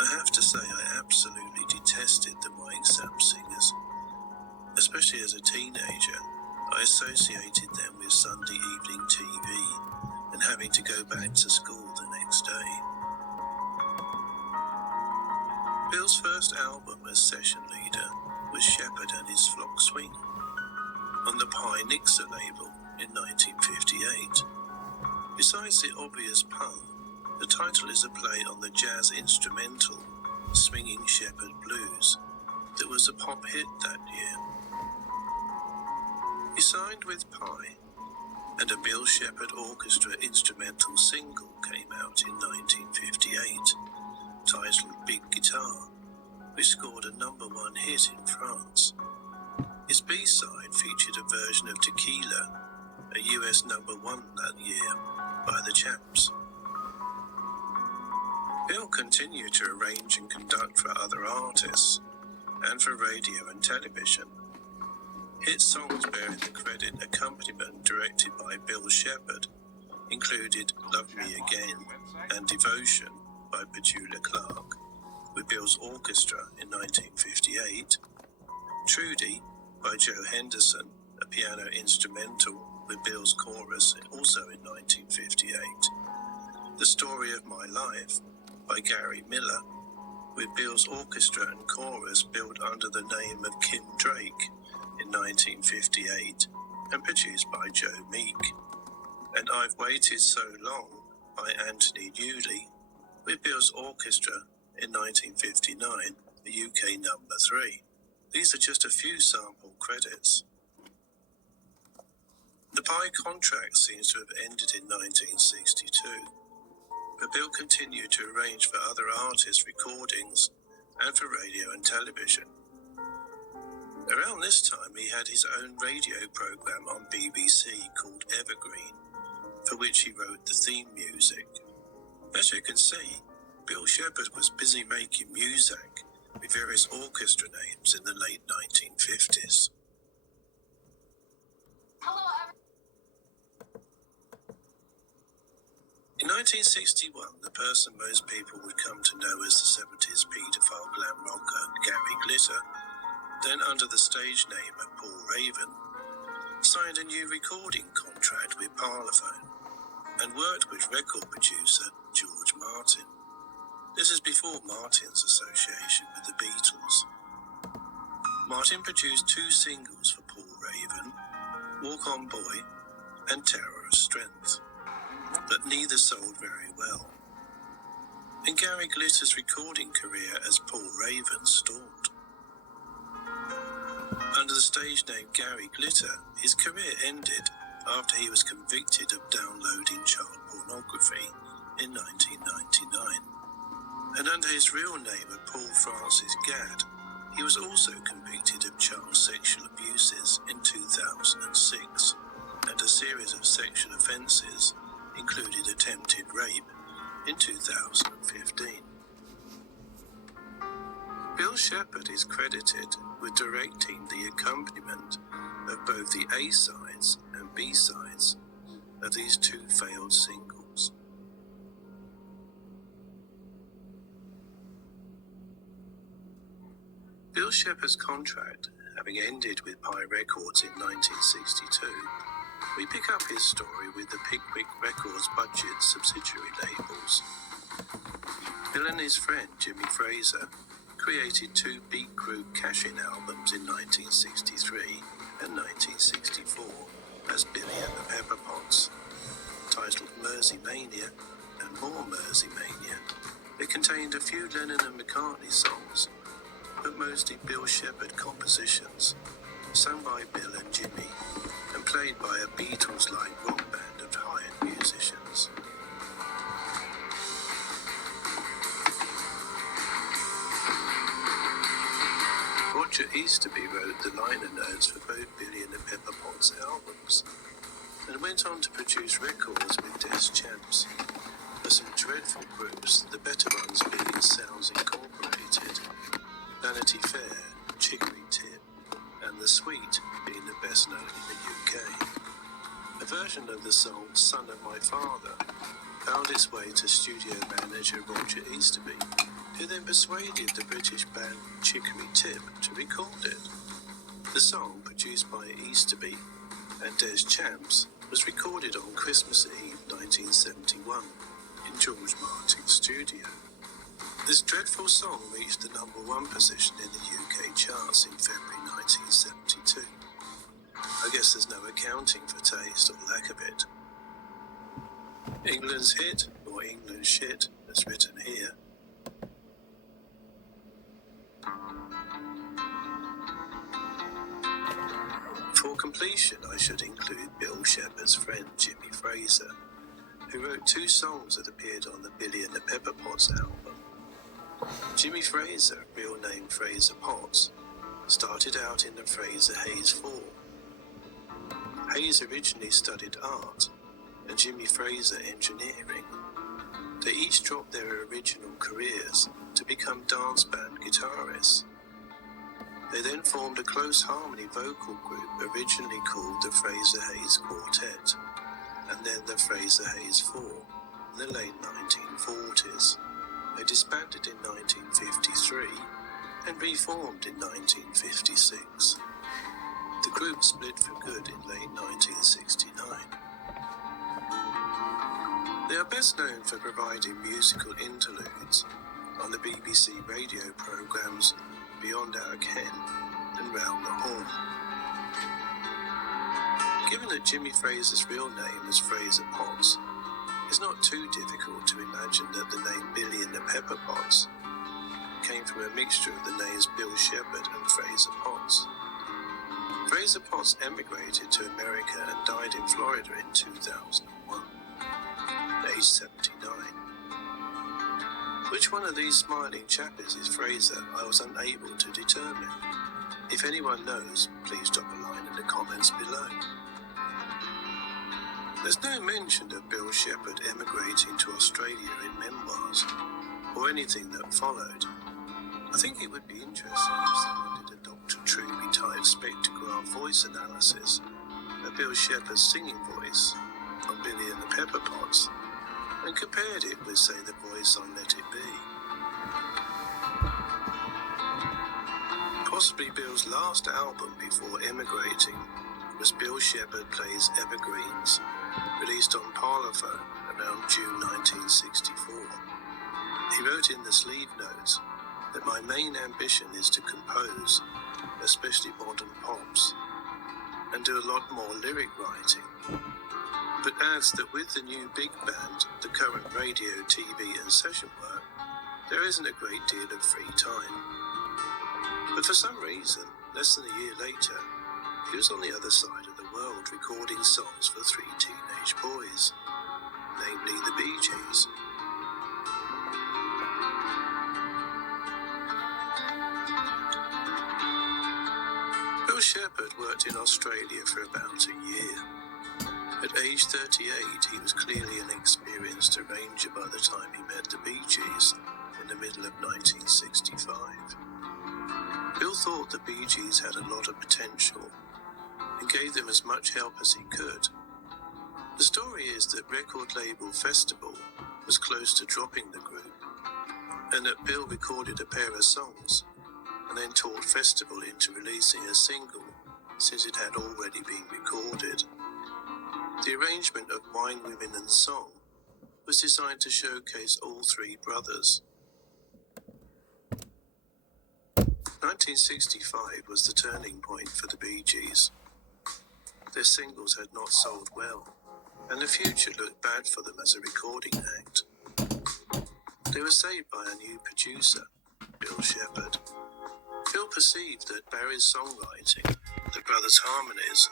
I have to say I absolutely detested the Mike Samms Singers. Especially as a teenager, I associated them with Sunday evening TV and having to go back to school the next day. Bill's first album as session leader was Shepherd and His Flock Swing on the Pie Nixer label in 1958. Besides the obvious pun, the title is a play on the jazz instrumental Swinging Shepherd Blues that was a pop hit that year. He signed with Pie, and a Bill Shepherd Orchestra instrumental single came out in 1958, titled Big Guitar, which scored a #1 hit in France. His B-side featured a version of Tequila, a US #1 that year, by the Champs. Bill continued to arrange and conduct for other artists, and for radio and television. Hit songs bearing the credit accompaniment directed by Bill Shepherd included Love Me Again and Devotion by Petula Clark with Bill's orchestra in 1958, Trudy by Joe Henderson, a piano instrumental with Bill's chorus also in 1958, The Story of My Life by Gary Miller with Bill's orchestra and chorus built under the name of Kim Drake in 1958 and produced by Joe Meek, and I've Waited So Long by Anthony Newley with Bill's orchestra in 1959, the UK #3. These are just a few sample credits. The Pie contract seems to have ended in 1962, but Bill continued to arrange for other artists' recordings and for radio and television. Around this time, he had his own radio program on BBC called Evergreen, for which he wrote the theme music. As you can see, Bill Shepherd was busy making music with various orchestra names in the late 1950s. In 1961, the person most people would come to know as the 70s paedophile glam rocker Gary Glitter, then under the stage name of Paul Raven, signed a new recording contract with Parlophone and worked with record producer George Martin. This is before Martin's association with the Beatles. Martin produced 2 singles for Paul Raven, Walk On Boy and Terror of Strength, but neither sold very well. And Gary Glitter's recording career as Paul Raven stalled. Under the stage name Gary Glitter, his career ended after he was convicted of downloading child pornography in 1999. And under his real name of Paul Francis Gadd, he was also convicted of child sexual abuses in 2006, and a series of sexual offences included attempted rape in 2015. Bill Shepherd is credited with directing the accompaniment of both the A-sides and B-sides of these 2 failed singles. Bill Shepherd's contract having ended with Pie Records in 1962, we pick up his story with the Pickwick Records budget subsidiary labels. Bill and his friend Jimmy Fraser created two beat group cash-in albums in 1963 and 1964 as Billy and the Pepper Pots, titled Mersey Mania and More Mersey Mania. It contained a few Lennon and McCartney songs, but mostly Bill Shepherd compositions, sung by Bill and Jimmy, and played by a Beatles-like rock band of hired musicians. Roger Easterby wrote the liner notes for both Billy and the Pepper Pots albums, and went on to produce records with Des Champs for some dreadful groups, the better ones being Sounds Incorporated, Vanity Fair, Chicory Tip, and The Sweet being the best known in the UK. A version of the song Son of My Father found its way to studio manager Roger Easterby, who then persuaded the British band Chicory Tip to record it. The song, produced by Easterby and Des Champs, was recorded on Christmas Eve 1971 in George Martin's studio. This dreadful song reached the #1 position in the UK charts in February 1972. I guess there's no accounting for taste or lack of it. England's hit, or England's shit, as written here. For completion, I should include Bill Shepherd's friend Jimmy Fraser, who wrote two songs that appeared on the Billy and the Pepper Pots album. Jimmy Fraser, real name Fraser Potts, started out in the Fraser Hayes 4. Hayes originally studied art, and Jimmy Fraser engineering. They each dropped their original careers to become dance band guitarists. They then formed a close harmony vocal group originally called the Fraser Hayes Quartet, and then the Fraser Hayes 4 in the late 1940s. They disbanded in 1953 and reformed in 1956. The group split for good in late 1969. They are best known for providing musical interludes on the BBC radio programmes Beyond Our Ken and Round the Horn. Given that Jimmy Fraser's real name was Fraser Potts, it's not too difficult to imagine that the name Billy and the Pepper Pots came from a mixture of the names Bill Shepherd and Fraser Potts. Fraser Potts emigrated to America and died in Florida in 2001, aged 79. Which one of these smiling chappies is Fraser, I was unable to determine. If anyone knows, please drop a line in the comments below. There's no mention of Bill Shepherd emigrating to Australia in memoirs, or anything that followed. I think it would be interesting if someone did a Dr. Truby-type spectrograph voice analysis of Bill Shepherd's singing voice on Billy and the Pepper Pots, and compared it with, say, the voice on Let It Be. Possibly Bill's last album before emigrating was Bill Shepherd Plays Evergreens, released on Parlophone around June 1964. He wrote in the sleeve notes that my main ambition is to compose, especially modern pops, and do a lot more lyric writing, but adds that with the new big band, the current radio, TV and session work, there isn't a great deal of free time. But for some reason, less than a year later, he was on the other side of the world recording songs for 3 teenage boys, namely the Bee Gees. Bill Shepherd worked in Australia for about a year. At age 38, he was clearly an experienced arranger by the time he met the Bee Gees in the middle of 1965. Bill thought the Bee Gees had a lot of potential and gave them as much help as he could. The story is that record label Festival was close to dropping the group, and that Bill recorded a pair of songs and then talked Festival into releasing a single since it had already been recorded. The arrangement of Wine, Women and Song was designed to showcase all three brothers. 1965 was the turning point for the Bee Gees. Their singles had not sold well, and the future looked bad for them as a recording act. They were saved by a new producer, Bill Shepherd. Bill perceived that Barry's songwriting, the brothers' harmonies,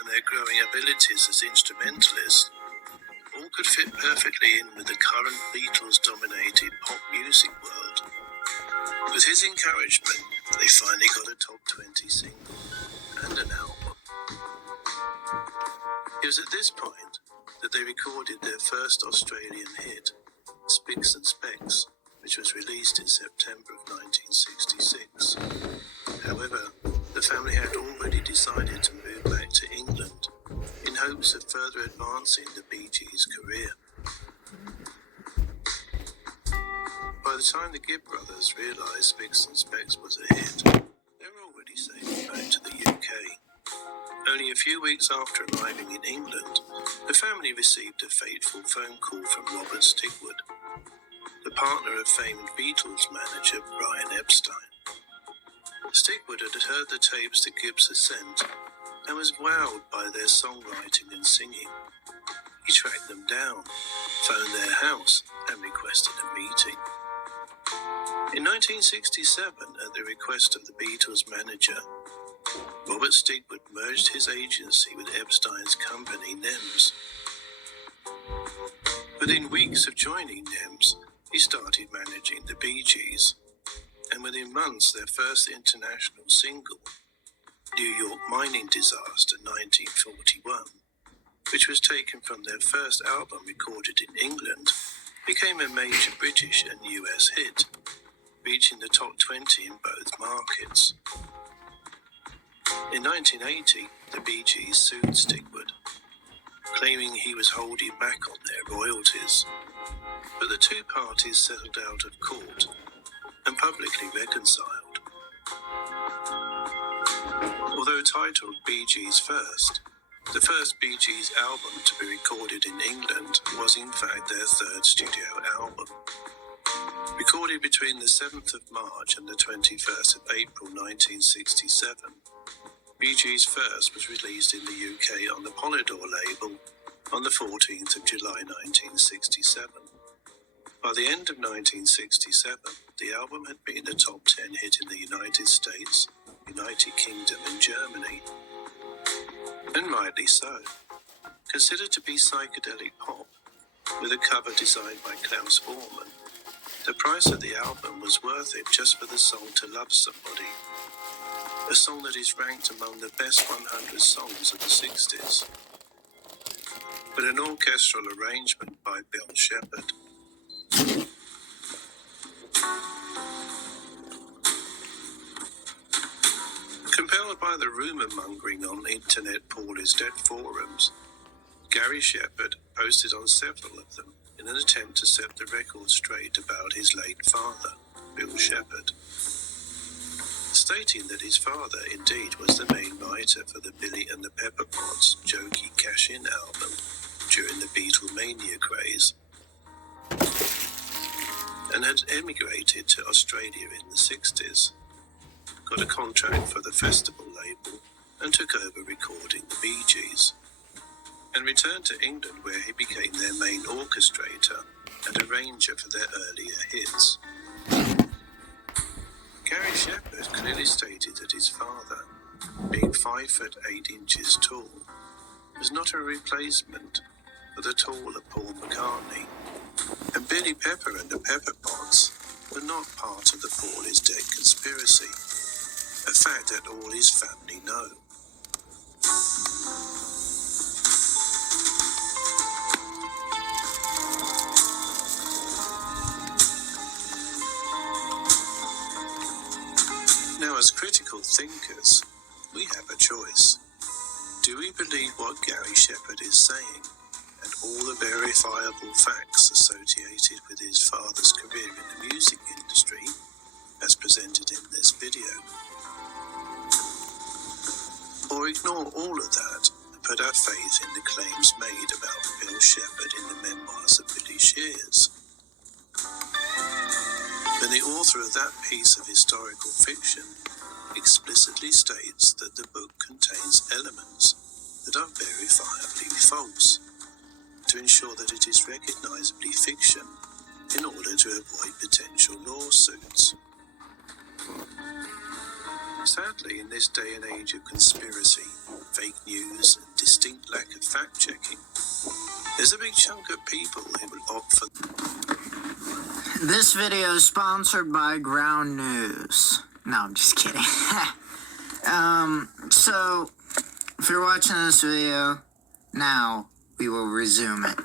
and their growing abilities as instrumentalists all could fit perfectly in with the current Beatles-dominated pop music world. With his encouragement, they finally got a top 20 single and an album. It was at this point that they recorded their first Australian hit, Spicks and Specks, which was released in September of 1966. However, the family had already decided to move back to England in hopes of further advancing the Bee Gees' career. By the time the Gibb brothers realised Spicks and Specks was a hit, they were already sailing back to the UK. Only a few weeks after arriving in England, the family received a fateful phone call from Robert Stigwood, the partner of famed Beatles manager Brian Epstein. Stigwood had heard the tapes the Gibbs had sent and was wowed by their songwriting and singing. He tracked them down, phoned their house, and requested a meeting. In 1967, at the request of the Beatles manager, Robert Stigwood merged his agency with Epstein's company, NEMS. Within weeks of joining NEMS, he started managing the Bee Gees, and within months their first international single, New York Mining Disaster 1941, which was taken from their first album recorded in England, became a major British and US hit, reaching the top 20 in both markets. In 1980, the Bee Gees sued Stigwood, claiming he was holding back on their royalties. But the two parties settled out of court and publicly reconciled. Although titled Bee Gees First, the first Bee Gees album to be recorded in England was in fact their third studio album. Recorded between the 7th of March and the 21st of April 1967, Bee Gees First was released in the UK on the Polydor label on the 14th of July 1967. By the end of 1967, the album had been a top 10 hit in the United States, United Kingdom and Germany. And rightly so. Considered to be psychedelic pop, with a cover designed by Klaus Voormann, the price of the album was worth it just for the song To Love Somebody, a song that is ranked among the best 100 songs of the 60s, with an orchestral arrangement by Bill Shepherd. Compelled by the rumour-mongering on Internet Paul is Dead forums, Gary Shepherd posted on several of them in an attempt to set the record straight about his late father, Bill Shepherd, stating that his father indeed was the main writer for the Billy and the Pepperpots Jokey Cash-In album during the Beatlemania craze, and had emigrated to Australia in the 60s, got a contract for the festival label and took over recording the Bee Gees, and returned to England where he became their main orchestrator and arranger for their earlier hits. Gary Shepherd clearly stated that his father, being 5 foot 8 inches tall, was not a replacement for the taller Paul McCartney, and Billy Pepper and the Pepperpots were not part of the Paul is Dead conspiracy, a fact that all his family know. Now, as critical thinkers, we have a choice. Do we believe what Gary Shepherd is saying and all the verifiable facts associated with his father's career in the music industry, as presented in this video? Or ignore all of that and put our faith in the claims made about Bill Shepherd in the memoirs of Billy Shears? The when the author of that piece of historical fiction explicitly states that the book contains elements that are verifiably false, to ensure that it is recognizably fiction in order to avoid potential lawsuits. Sadly, in this day and age of conspiracy, fake news, and distinct lack of fact-checking, there's a big chunk of people who will opt for... This video is sponsored by Ground News. No, I'm just kidding. So, if you're watching this video, now we will resume it.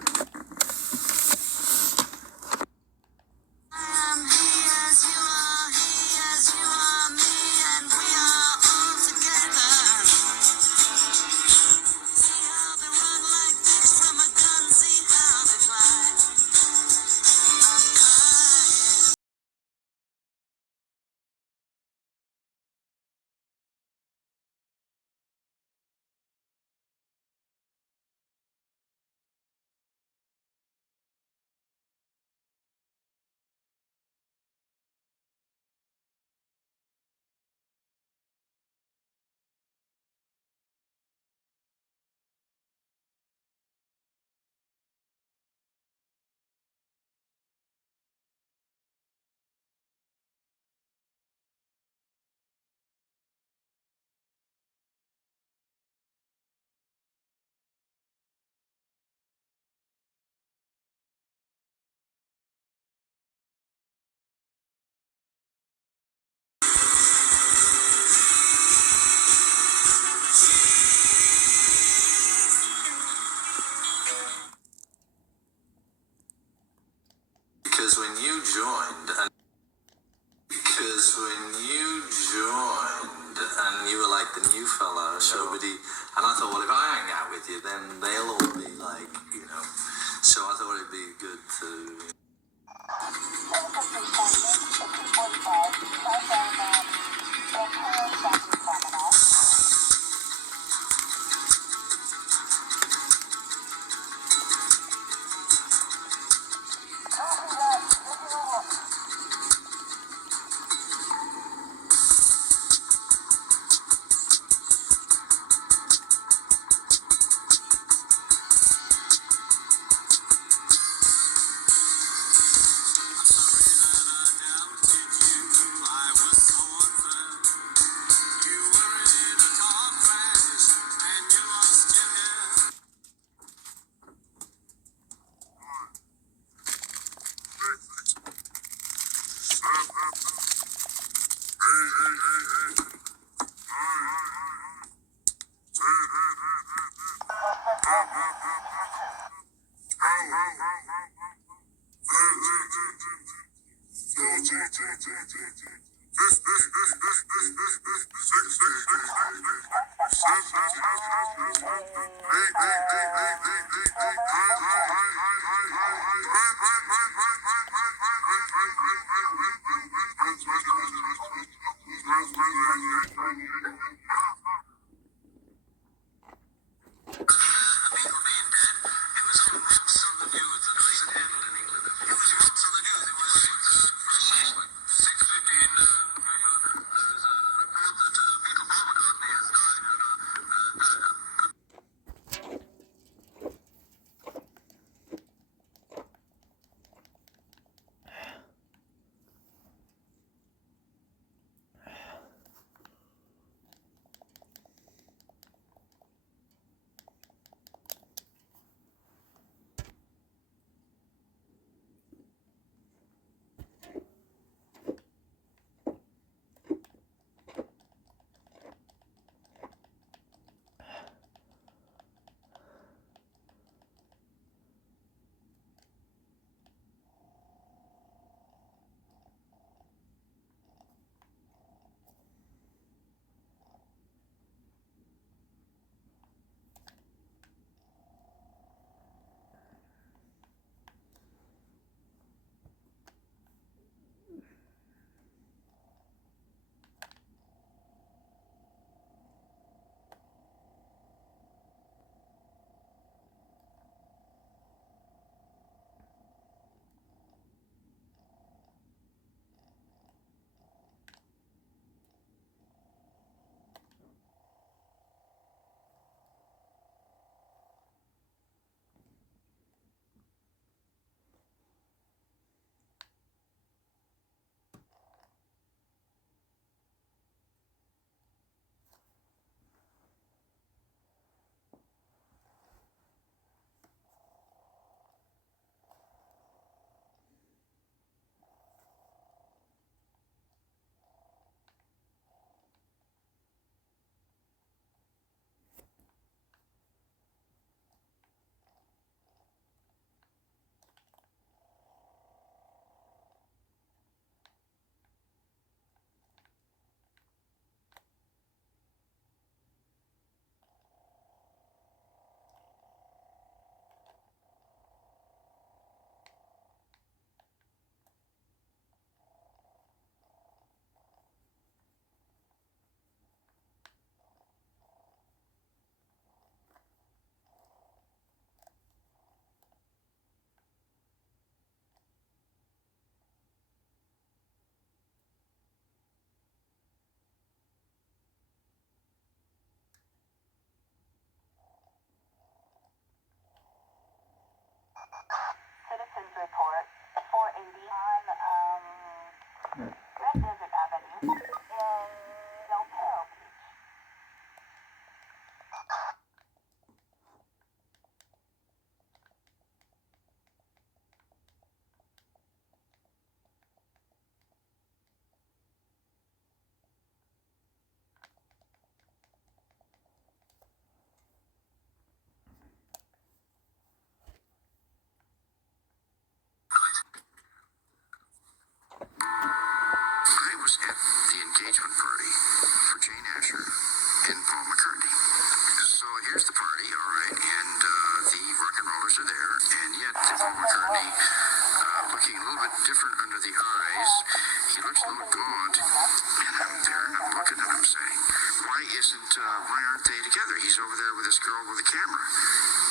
Because when you joined, and you were like the new fella, nobody, and I thought, well, if I hang out with you, then they'll all be like, you know, so I thought it'd be good to... report 480 on Red Desert Avenue in Del Perro Beach. I was at the engagement party for Jane Asher and Paul McCartney. So here's the party, all right, and the rock and rollers are there, and yet Paul McCartney, looking a little bit different under the eyes, he looks a little gaunt, and I'm there, and I'm looking, and I'm saying, why aren't they together? He's over there with this girl with a camera.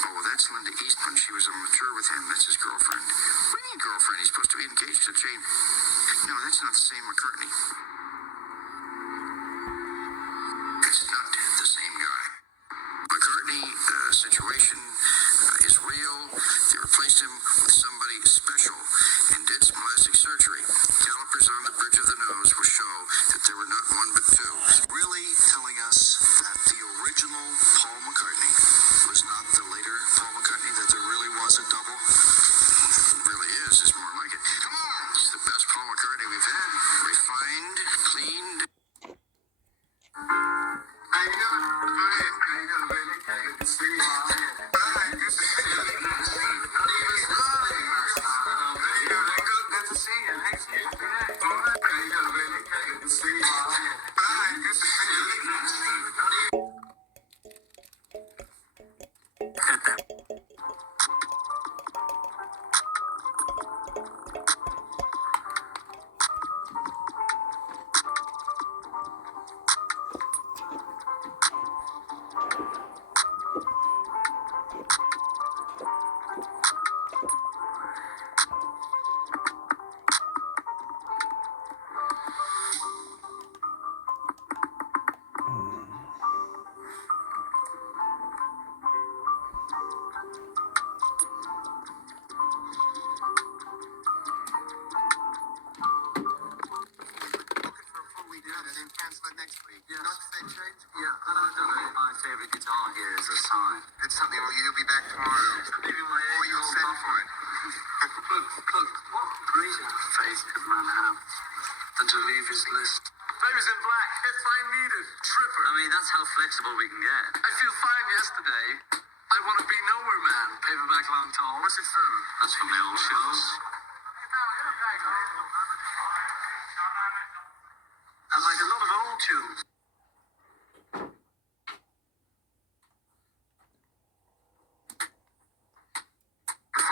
Oh, well, that's Linda Eastman. She was on the tour with him. That's his girlfriend. What do you mean girlfriend? He's supposed to be engaged to Jane. No, that's not the same McCartney. It's not the same guy. McCartney situation is real. They replaced him with somebody special and did some plastic surgery. Calipers on the bridge of the nose will show that there were not one but two. Really telling us that the original Paul McCartney was not the later Paul McCartney, that there really was a double. It really is. It's more like it. Come on! He's the best Paul McCartney we've had. Refined, cleaned. How you doing? Fine. How you doing, baby? Good to see you. Fine. Good to see you. Good to see you. Thanks. How you doing, baby? Good to see you. Fine. Good to see you. Favorite guitar here is a sign. It's something. Well, you'll be back tomorrow. Maybe my Or you'll send for it. Look, what greater faith could man have than to leave his list? Flavors in black. If I needed. Tripper. I mean, that's how flexible we can get. I feel fine yesterday. I want to be nowhere man. Paperback long tall. What's it from? That's from the old shows. And like a lot of old tunes.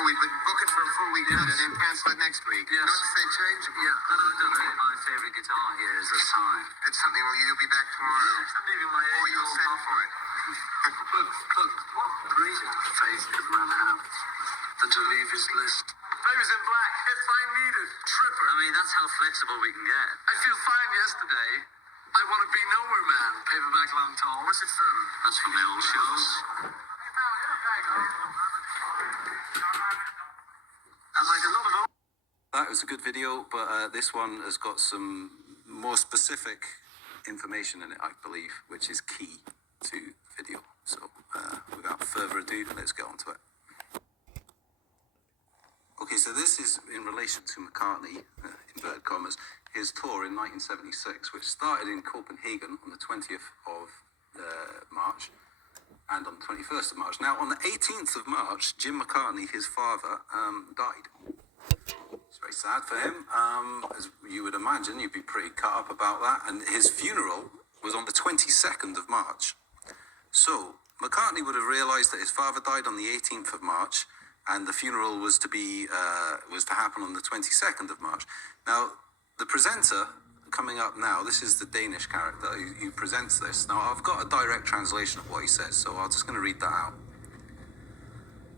Book it for a full week and then cancel it next week. Yes. Not to say change. My favorite guitar here is a sign. It's something. Well, you'll be back tomorrow. Maybe my Or you'll send for it. Look, what greater faith could man have than to leave his list? Flavors in black. If I needed. Tripper. I mean, that's how flexible we can get. I feel fine yesterday. I want to be nowhere man. Paperback long tall. What's it from? That's from the old shows. And like a lot of old. That was a good video, but this one has got some more specific information in it, I believe, which is key to the video. So without further ado, let's get on to it. Okay, so this is in relation to McCartney, inverted commas, his tour in 1976, which started in Copenhagen on the 20th of March and on the 21st of March. Now, on the 18th of March, Jim McCartney, his father, died. It's very sad for him. As you would imagine, you'd be pretty cut up about that. And his funeral was on the 22nd of March. So, McCartney would have realised that his father died on the 18th of March, and the funeral was to happen on the 22nd of March. Now, the presenter coming up now, this is the Danish character who presents this. Now, I've got a direct translation of what he says, so I'm just going to read that out.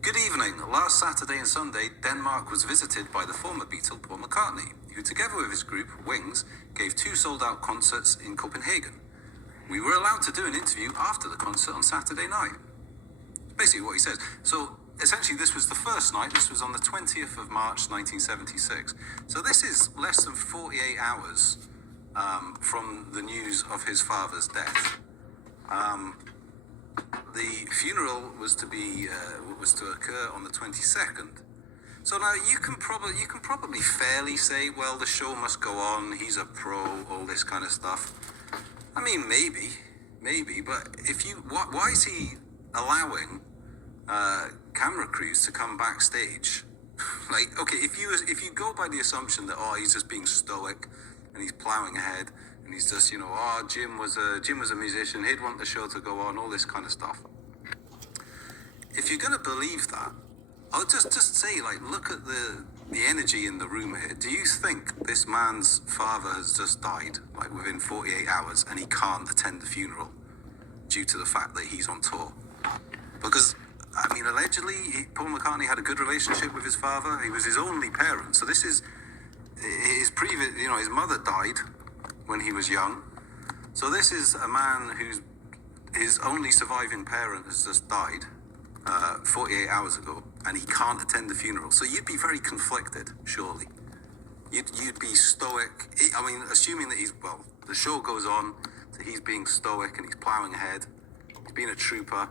Good evening. Last Saturday and Sunday, Denmark was visited by the former Beatle Paul McCartney, who together with his group, Wings, gave 2 sold-out concerts in Copenhagen. We were allowed to do an interview after the concert on Saturday night. Basically what he says. So, essentially, this was the first night. This was on the 20th of March, 1976. So this is less than 48 hours from the news of his father's death. The funeral was to occur on the 22nd. So now you can probably fairly say, well, the show must go on. He's a pro, all this kind of stuff. I mean, maybe, but why is he allowing camera crews to come backstage? Like, okay, if you go by the assumption that he's just being stoic and he's plowing ahead and he's just Jim was a musician, he'd want the show to go on, all this kind of stuff. If you're gonna believe that, I'll just say, like, look at the energy in the room here. Do you think this man's father has just died, like, within 48 hours, and he can't attend the funeral due to the fact that he's on tour? Because, I mean, allegedly, Paul McCartney had a good relationship with his father. He was his only parent. So this is his previous, his mother died when he was young. So this is a man his only surviving parent has just died 48 hours ago, and he can't attend the funeral. So you'd be very conflicted, surely. You'd be stoic. I mean, assuming that the show goes on, so he's being stoic and he's plowing ahead. He's being a trooper.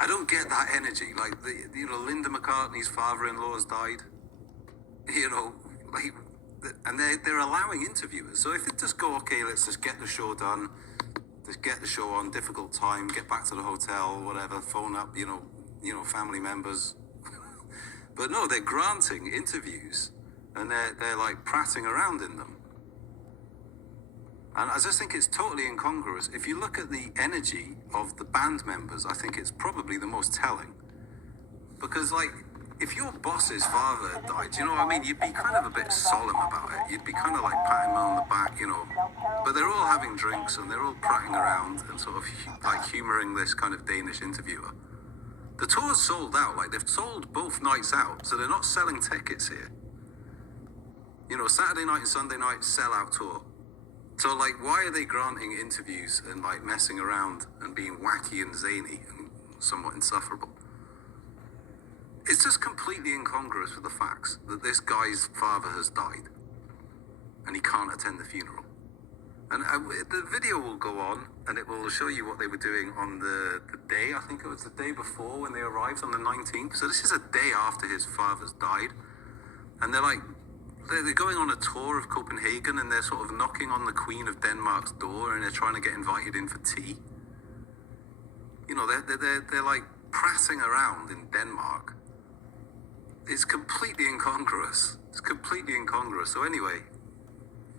I don't get that energy. Like, Linda McCartney's father-in-law has died. And they're allowing interviewers. So if it just go, okay, let's just get the show done, just get the show on, difficult time, get back to the hotel, whatever, phone up, family members. But no, they're granting interviews, and they're like prattling around in them. And I just think it's totally incongruous. If you look at the energy of the band members, I think it's probably the most telling. Because, like, if your boss's father died, you'd be kind of a bit solemn about it. You'd be kind of like patting him on the back, But they're all having drinks and they're all prattling around and sort of like humouring this kind of Danish interviewer. The tour's sold out. Like, they've sold both nights out, so they're not selling tickets here. Saturday night and Sunday night, sell-out tour. So, like, why are they granting interviews and, like, messing around and being wacky and zany and somewhat insufferable? It's just completely incongruous with the facts that this guy's father has died and he can't attend the funeral. And the video will go on and it will show you what they were doing on the day, I think it was the day before when they arrived on the 19th. So this is a day after his father's died. And they're going on a tour of Copenhagen and they're sort of knocking on the Queen of Denmark's door and they're trying to get invited in for tea. They're like prattling around in Denmark. It's completely incongruous. So anyway,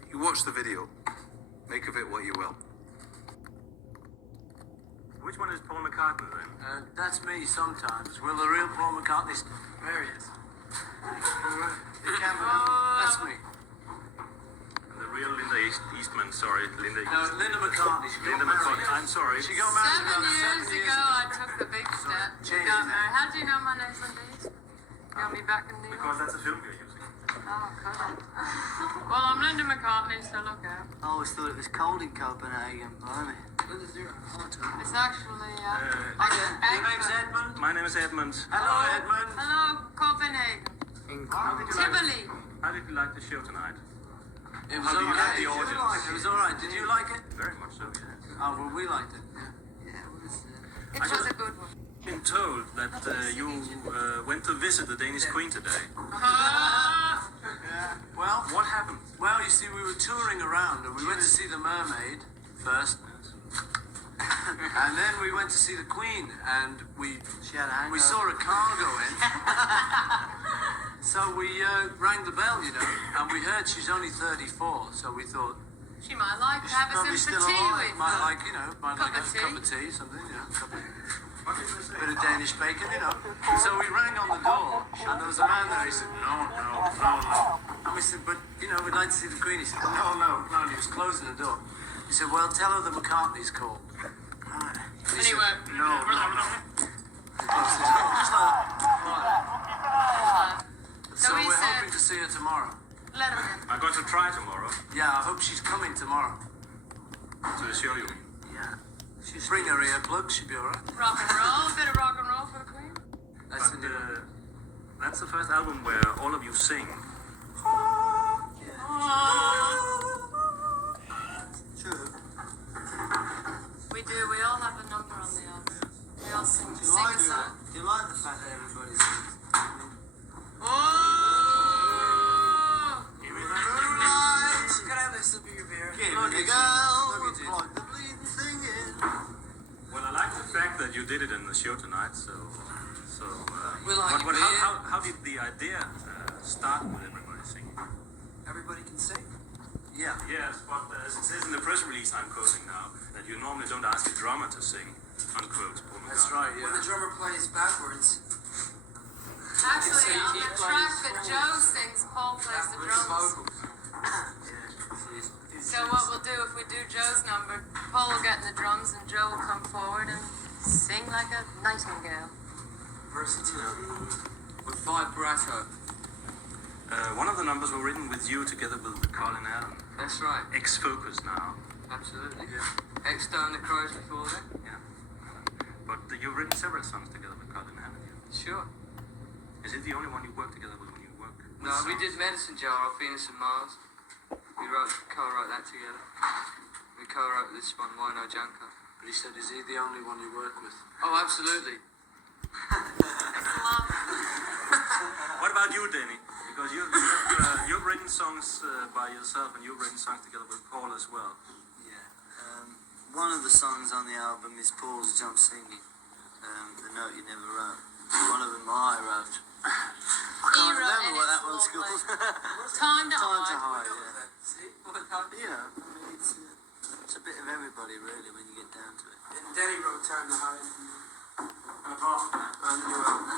you watch the video. Make of it what you will. Which one is Paul McCartney then? That's me sometimes. Will the real Paul McCartney... There he is. That's me. And the real Linda Eastman, sorry. Linda McCartney. Linda McCartney. I'm sorry. She got married 7 years ago, I took the big step. How do you know my name's Linda Eastman? Got me back in New York? Because that's a film you're using. Oh, God. Well, I'm Linda McCartney, so look out. I always thought it was cold in Copenhagen, blimey. It's actually, Your name's Edmund? My name is Edmund. Hello, Edmund. Hello, Copenhagen. Tivoli. How did you like the show tonight? It was How do you like the alright. audience? It was alright. Did you like it? Very much so, yes. Oh, well, we liked it. It was a good one. I've been told that you went to visit the Danish Queen today. Well, what happened? Well, you see, we were touring around and we went to see the Mermaid first. And then we went to see the Queen and we saw a car go in. So we rang the bell, and we heard she's only 34, so we thought... She might like to have us in for tea with Might her. like, a cup of tea, something, a bit of Danish bacon, So we rang on the door, and there was a man there. He said, no. And we said, but, we'd like to see the Queen. He said, no. And he was closing the door. He said, well, tell her the McCartney's called. Anyway. No. Just like that. So he we're said, hoping to see her tomorrow. let him in. I'm going to try tomorrow Yeah, I hope she's coming tomorrow. to the show you. Yeah. Bring her earplugs, she'll be alright. Rock and roll, a bit of rock and roll for the Queen. That's the new one. That's the first album where all of you sing. True. We do. We all have a number on the album. We all sing a Do song. you like the fact that everybody sings? Oh! Could I have a sip of your beer? Give Look me at the you. girl, Plug the bleeding thing in. Well, I like the fact that you did it in the show tonight. So We like what, it, man. how did the idea start with everybody singing? Everybody can sing. Yeah. Yes, but as it says in the press release I'm quoting now, that you normally don't ask a drummer to sing, unquote. Paul That's McCartney. right, yeah. When the drummer plays backwards. Actually, on the track that Joe sings, Paul plays the drums. So what we'll do, if we do Joe's number, Paul will get in the drums and Joe will come forward and sing like a nightingale. Versatility. With vibrato. One of the numbers were written with you together with Colin Allen. That's right. Ex-Focus now. Absolutely. Yeah. X-Down the Crows before that. Yeah. But you've written several songs together with Colin Allen. Sure. Is it the only one you work together with when you work? No, we did Medicine Jar off Venus and Mars. We co-wrote that together. We co-wrote this one, Why No Junker. But he said, is he the only one you work with? Oh, absolutely. What about you, Danny? Because you've written songs by yourself and you've written songs together with Paul as well. One of the songs on the album is Paul's Jump Singing, The Note You Never Wrote. One of them I wrote. I can't remember what that one's called. Time to Time to Hide. Hide, yeah. You know, I mean, it's a bit of everybody, really, when you get down to it. And Denny wrote Time to Hide. And the new album.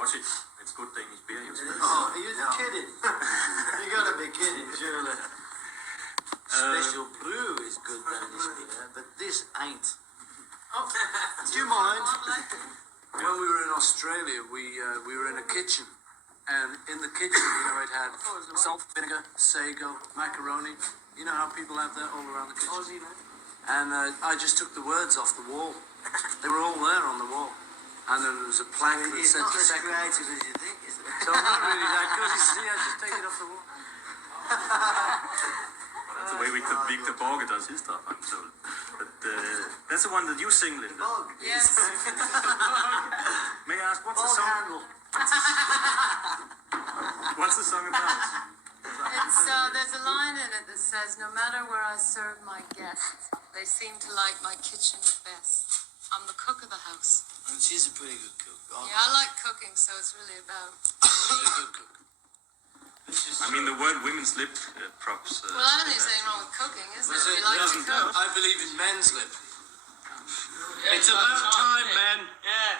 Watch it. It's good Danish beer you're spilling. Oh, are you kidding? You gotta be kidding, surely. Special brew is good Danish beer, but this ain't. Do you mind? When we were in Australia, we were in a kitchen, and in the kitchen, it had salt, vinegar, sago, macaroni. You know how people have that all around the kitchen? And I just took the words off the wall. They were all there on the wall. And then there was a plaque that It's said not the as second. creative as you think, is it? So I'm not really that good. You see, I just take it off the wall. That's the way Victor Borge does his stuff, I'm told. But that's the one that you sing, Linda. Yes. May I ask, what's the song? What's the song about? It's, there's a line in it that says, no matter where I serve my guests, they seem to like my kitchen best. I'm the cook of the house. And she's a pretty good cook. Yeah, I like cooking, so it's really about... She's a good cook. I mean, the word women's lip props. Well, I don't think there's anything wrong with cooking, is there? We like to cook. I believe in men's lip. It's about time, men.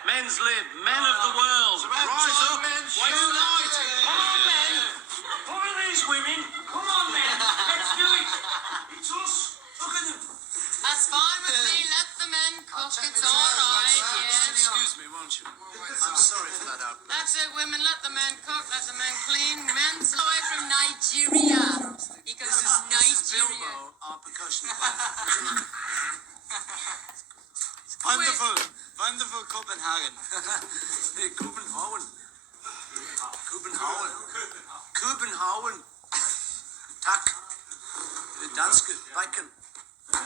Men's lib, men of the world. Rise up, unite. Come on, men. Who are these women? Come on, men. Let's do it. It's us. Look at them. That's fine with me. Let the men cook. It's all right, yes. Excuse me, won't you? I'm sorry for that outburst. That's it, women. Let the men cook. Let the men clean. Men's away from Nigeria. Because it's Nigeria. Bilbo, our percussion player. Wonderful. Wonderful Copenhagen. Hey, Copenhagen. Copenhagen. Tak. Danske. Bacon. And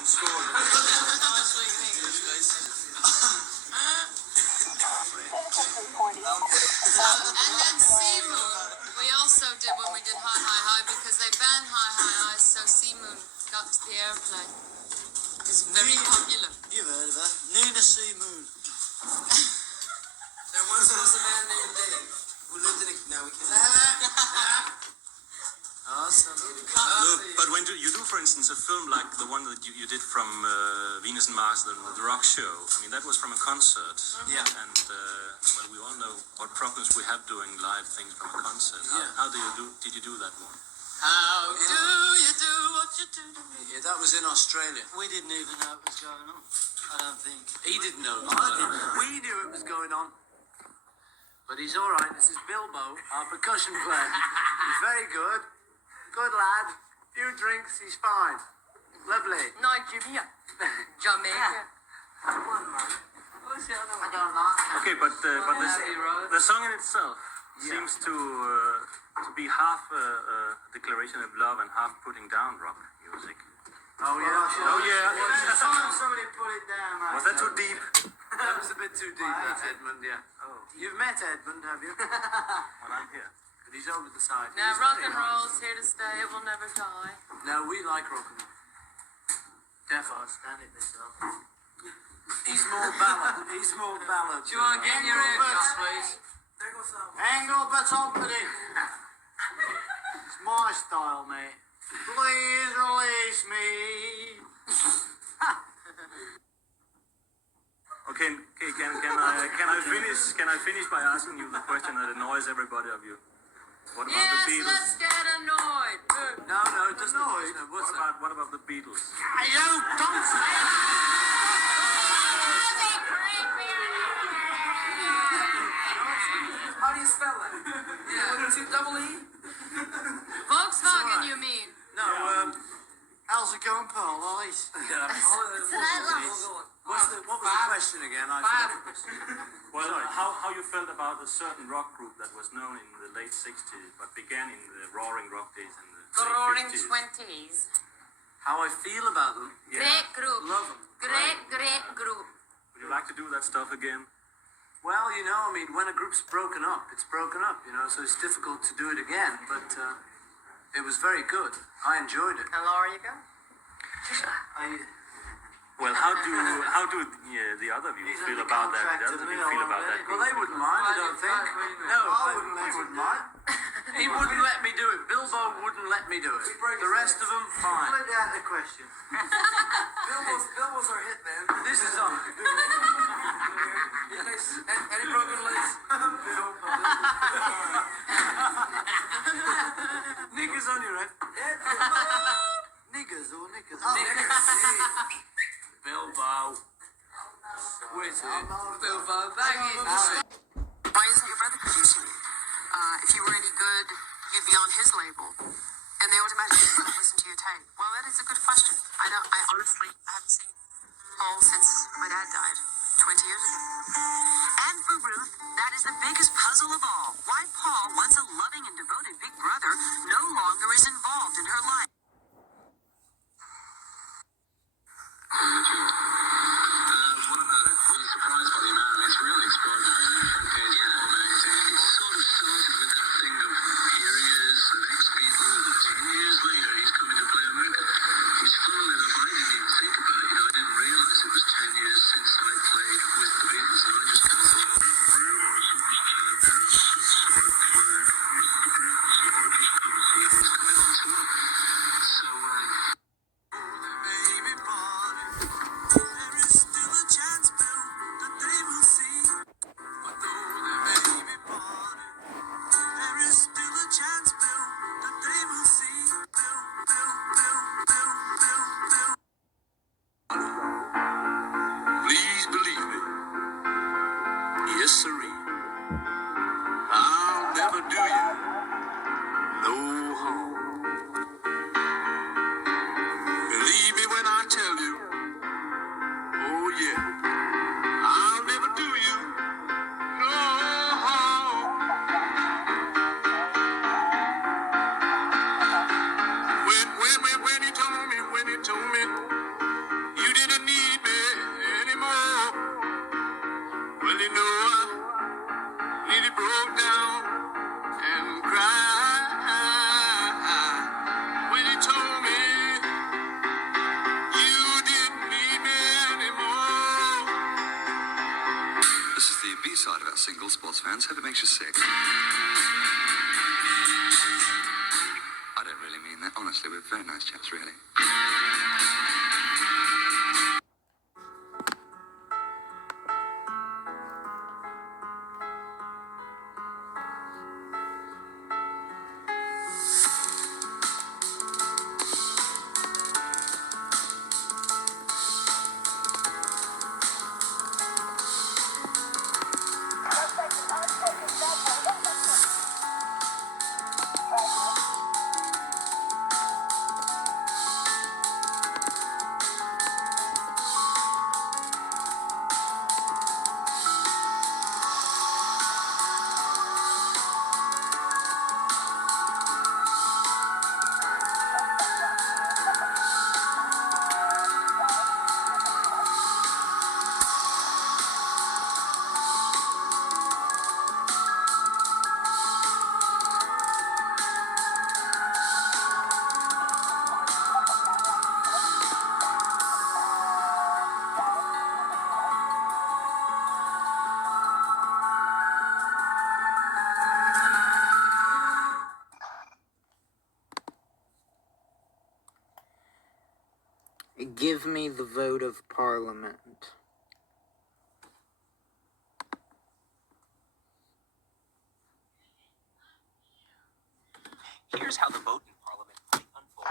then Sea Moon, we also did when we did High, High, High, because they banned High, High, High, so Sea Moon got to the airplay. It's very popular. You've heard of her. Nina C. Moon. There once was a man named Dave who lived in a... No, we can't. Awesome. But when you do, for instance, a film like the one that you did from Venus and Mars, the rock show, I mean, that was from a concert. Yeah. And, well, we all know what problems we have doing live things from a concert. How did you do that one? How do you do what you do to me? Yeah, that was in Australia. We didn't even know what was going on. I don't think. He didn't know. I didn't. We knew it was going on. But he's all right. This is Bilbo, our percussion player. He's very good. Good lad. Few drinks, he's fine. Lovely. Nigeria. Jamaica. Come on, man. I don't know. Okay, but the song in itself seems to be half a declaration of love and half putting down rock music. Oh yeah. Oh yeah. Somebody put it down. Was that too deep? That was a bit too deep, that Edmund, yeah. Oh. You've met Edmund, have you? Well, I'm here. But he's over the side. Now, He's rock very and nice. roll's here to stay. It will never die. No, we like rock and roll. Definitely. Stand it myself. He's more ballad. He's more ballad. Do you want to get your earshot, please? Engelbert's opening. It's my style, mate. Please release me. Okay, can I finish by asking you the question that annoys everybody of you? What about the Yes, Beatles? let's get annoyed. No, it doesn't annoy. What's that? What about the Beatles? You don't say How do you spell that? Yeah. Double E? Volkswagen, you mean? No, how's it going, Paul? Ollies? What was the question again? I forgot. Well, how you felt about a certain rock group that was known in the late 60s, but began in the roaring rock days in the The late Roaring 50s. Twenties. How I feel about them? Great group. Love them. Great group. Would you like to do that stuff again? Well, you know, I mean, when a group's broken up, it's broken up, you know, so it's difficult to do it again, but it was very good. I enjoyed it. And Laura, you go? Well, how do the other of you feel about that? The other of you feel about that? Well, they wouldn't mind, I don't think. No, they wouldn't mind. He wouldn't let me do it. Bilbo wouldn't let me do it. The rest of them, fine. Put out the question. Bilbo's our hit man. This is on. Any broken legs? Niggers on your head. Niggers or knickers? Bilbo. Wait a minute. Bilbo Baggins. Why isn't your brother producing you? If you were any good, you'd be on his label. And they automatically listen to your tape. Well, that is a good question. I honestly, I haven't seen Paul since my dad died 20 years ago. And for Ruth, that is the biggest puzzle of all. Why Paul, once a loving and devoted big brother, no longer is involved in her life. Surprised by the amount. It's really extraordinary. Front page of the magazine. It sort of started with that thing of here he is, an ex-Beatle, and 10 years later he's coming to play America. Which, funnily enough, I didn't even think about. You know, I didn't realise it was 10 years since I played with the Beatles, and I just kind of thought, he's coming on tour. So, please believe me. Yes, sirree. I'll never do you no harm. Believe me when I tell you. Oh, yeah. I'll never do you no harm. When he told me you didn't need me anymore. Well, you know, I nearly broke down and cried when he told me you didn't need me anymore. This is the B-side of our single, Sports Fans. Hope it makes you sick. I don't really mean that. Honestly, we're very nice chaps, really. Give me the vote of Parliament. Here's how the vote in Parliament might unfold.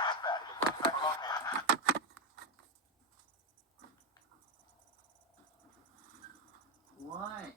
What?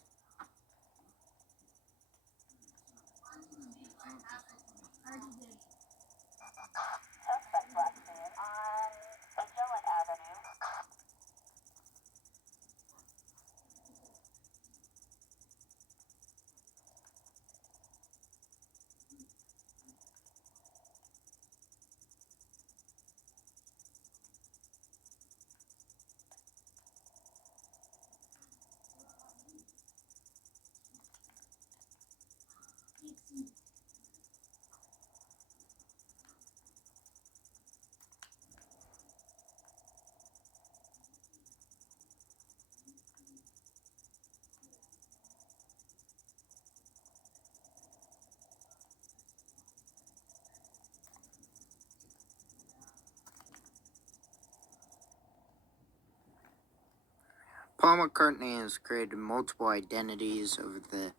Paul McCartney has created multiple identities over the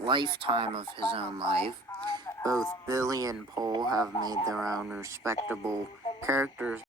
lifetime of his own life. Both Billy and Paul have made their own respectable characters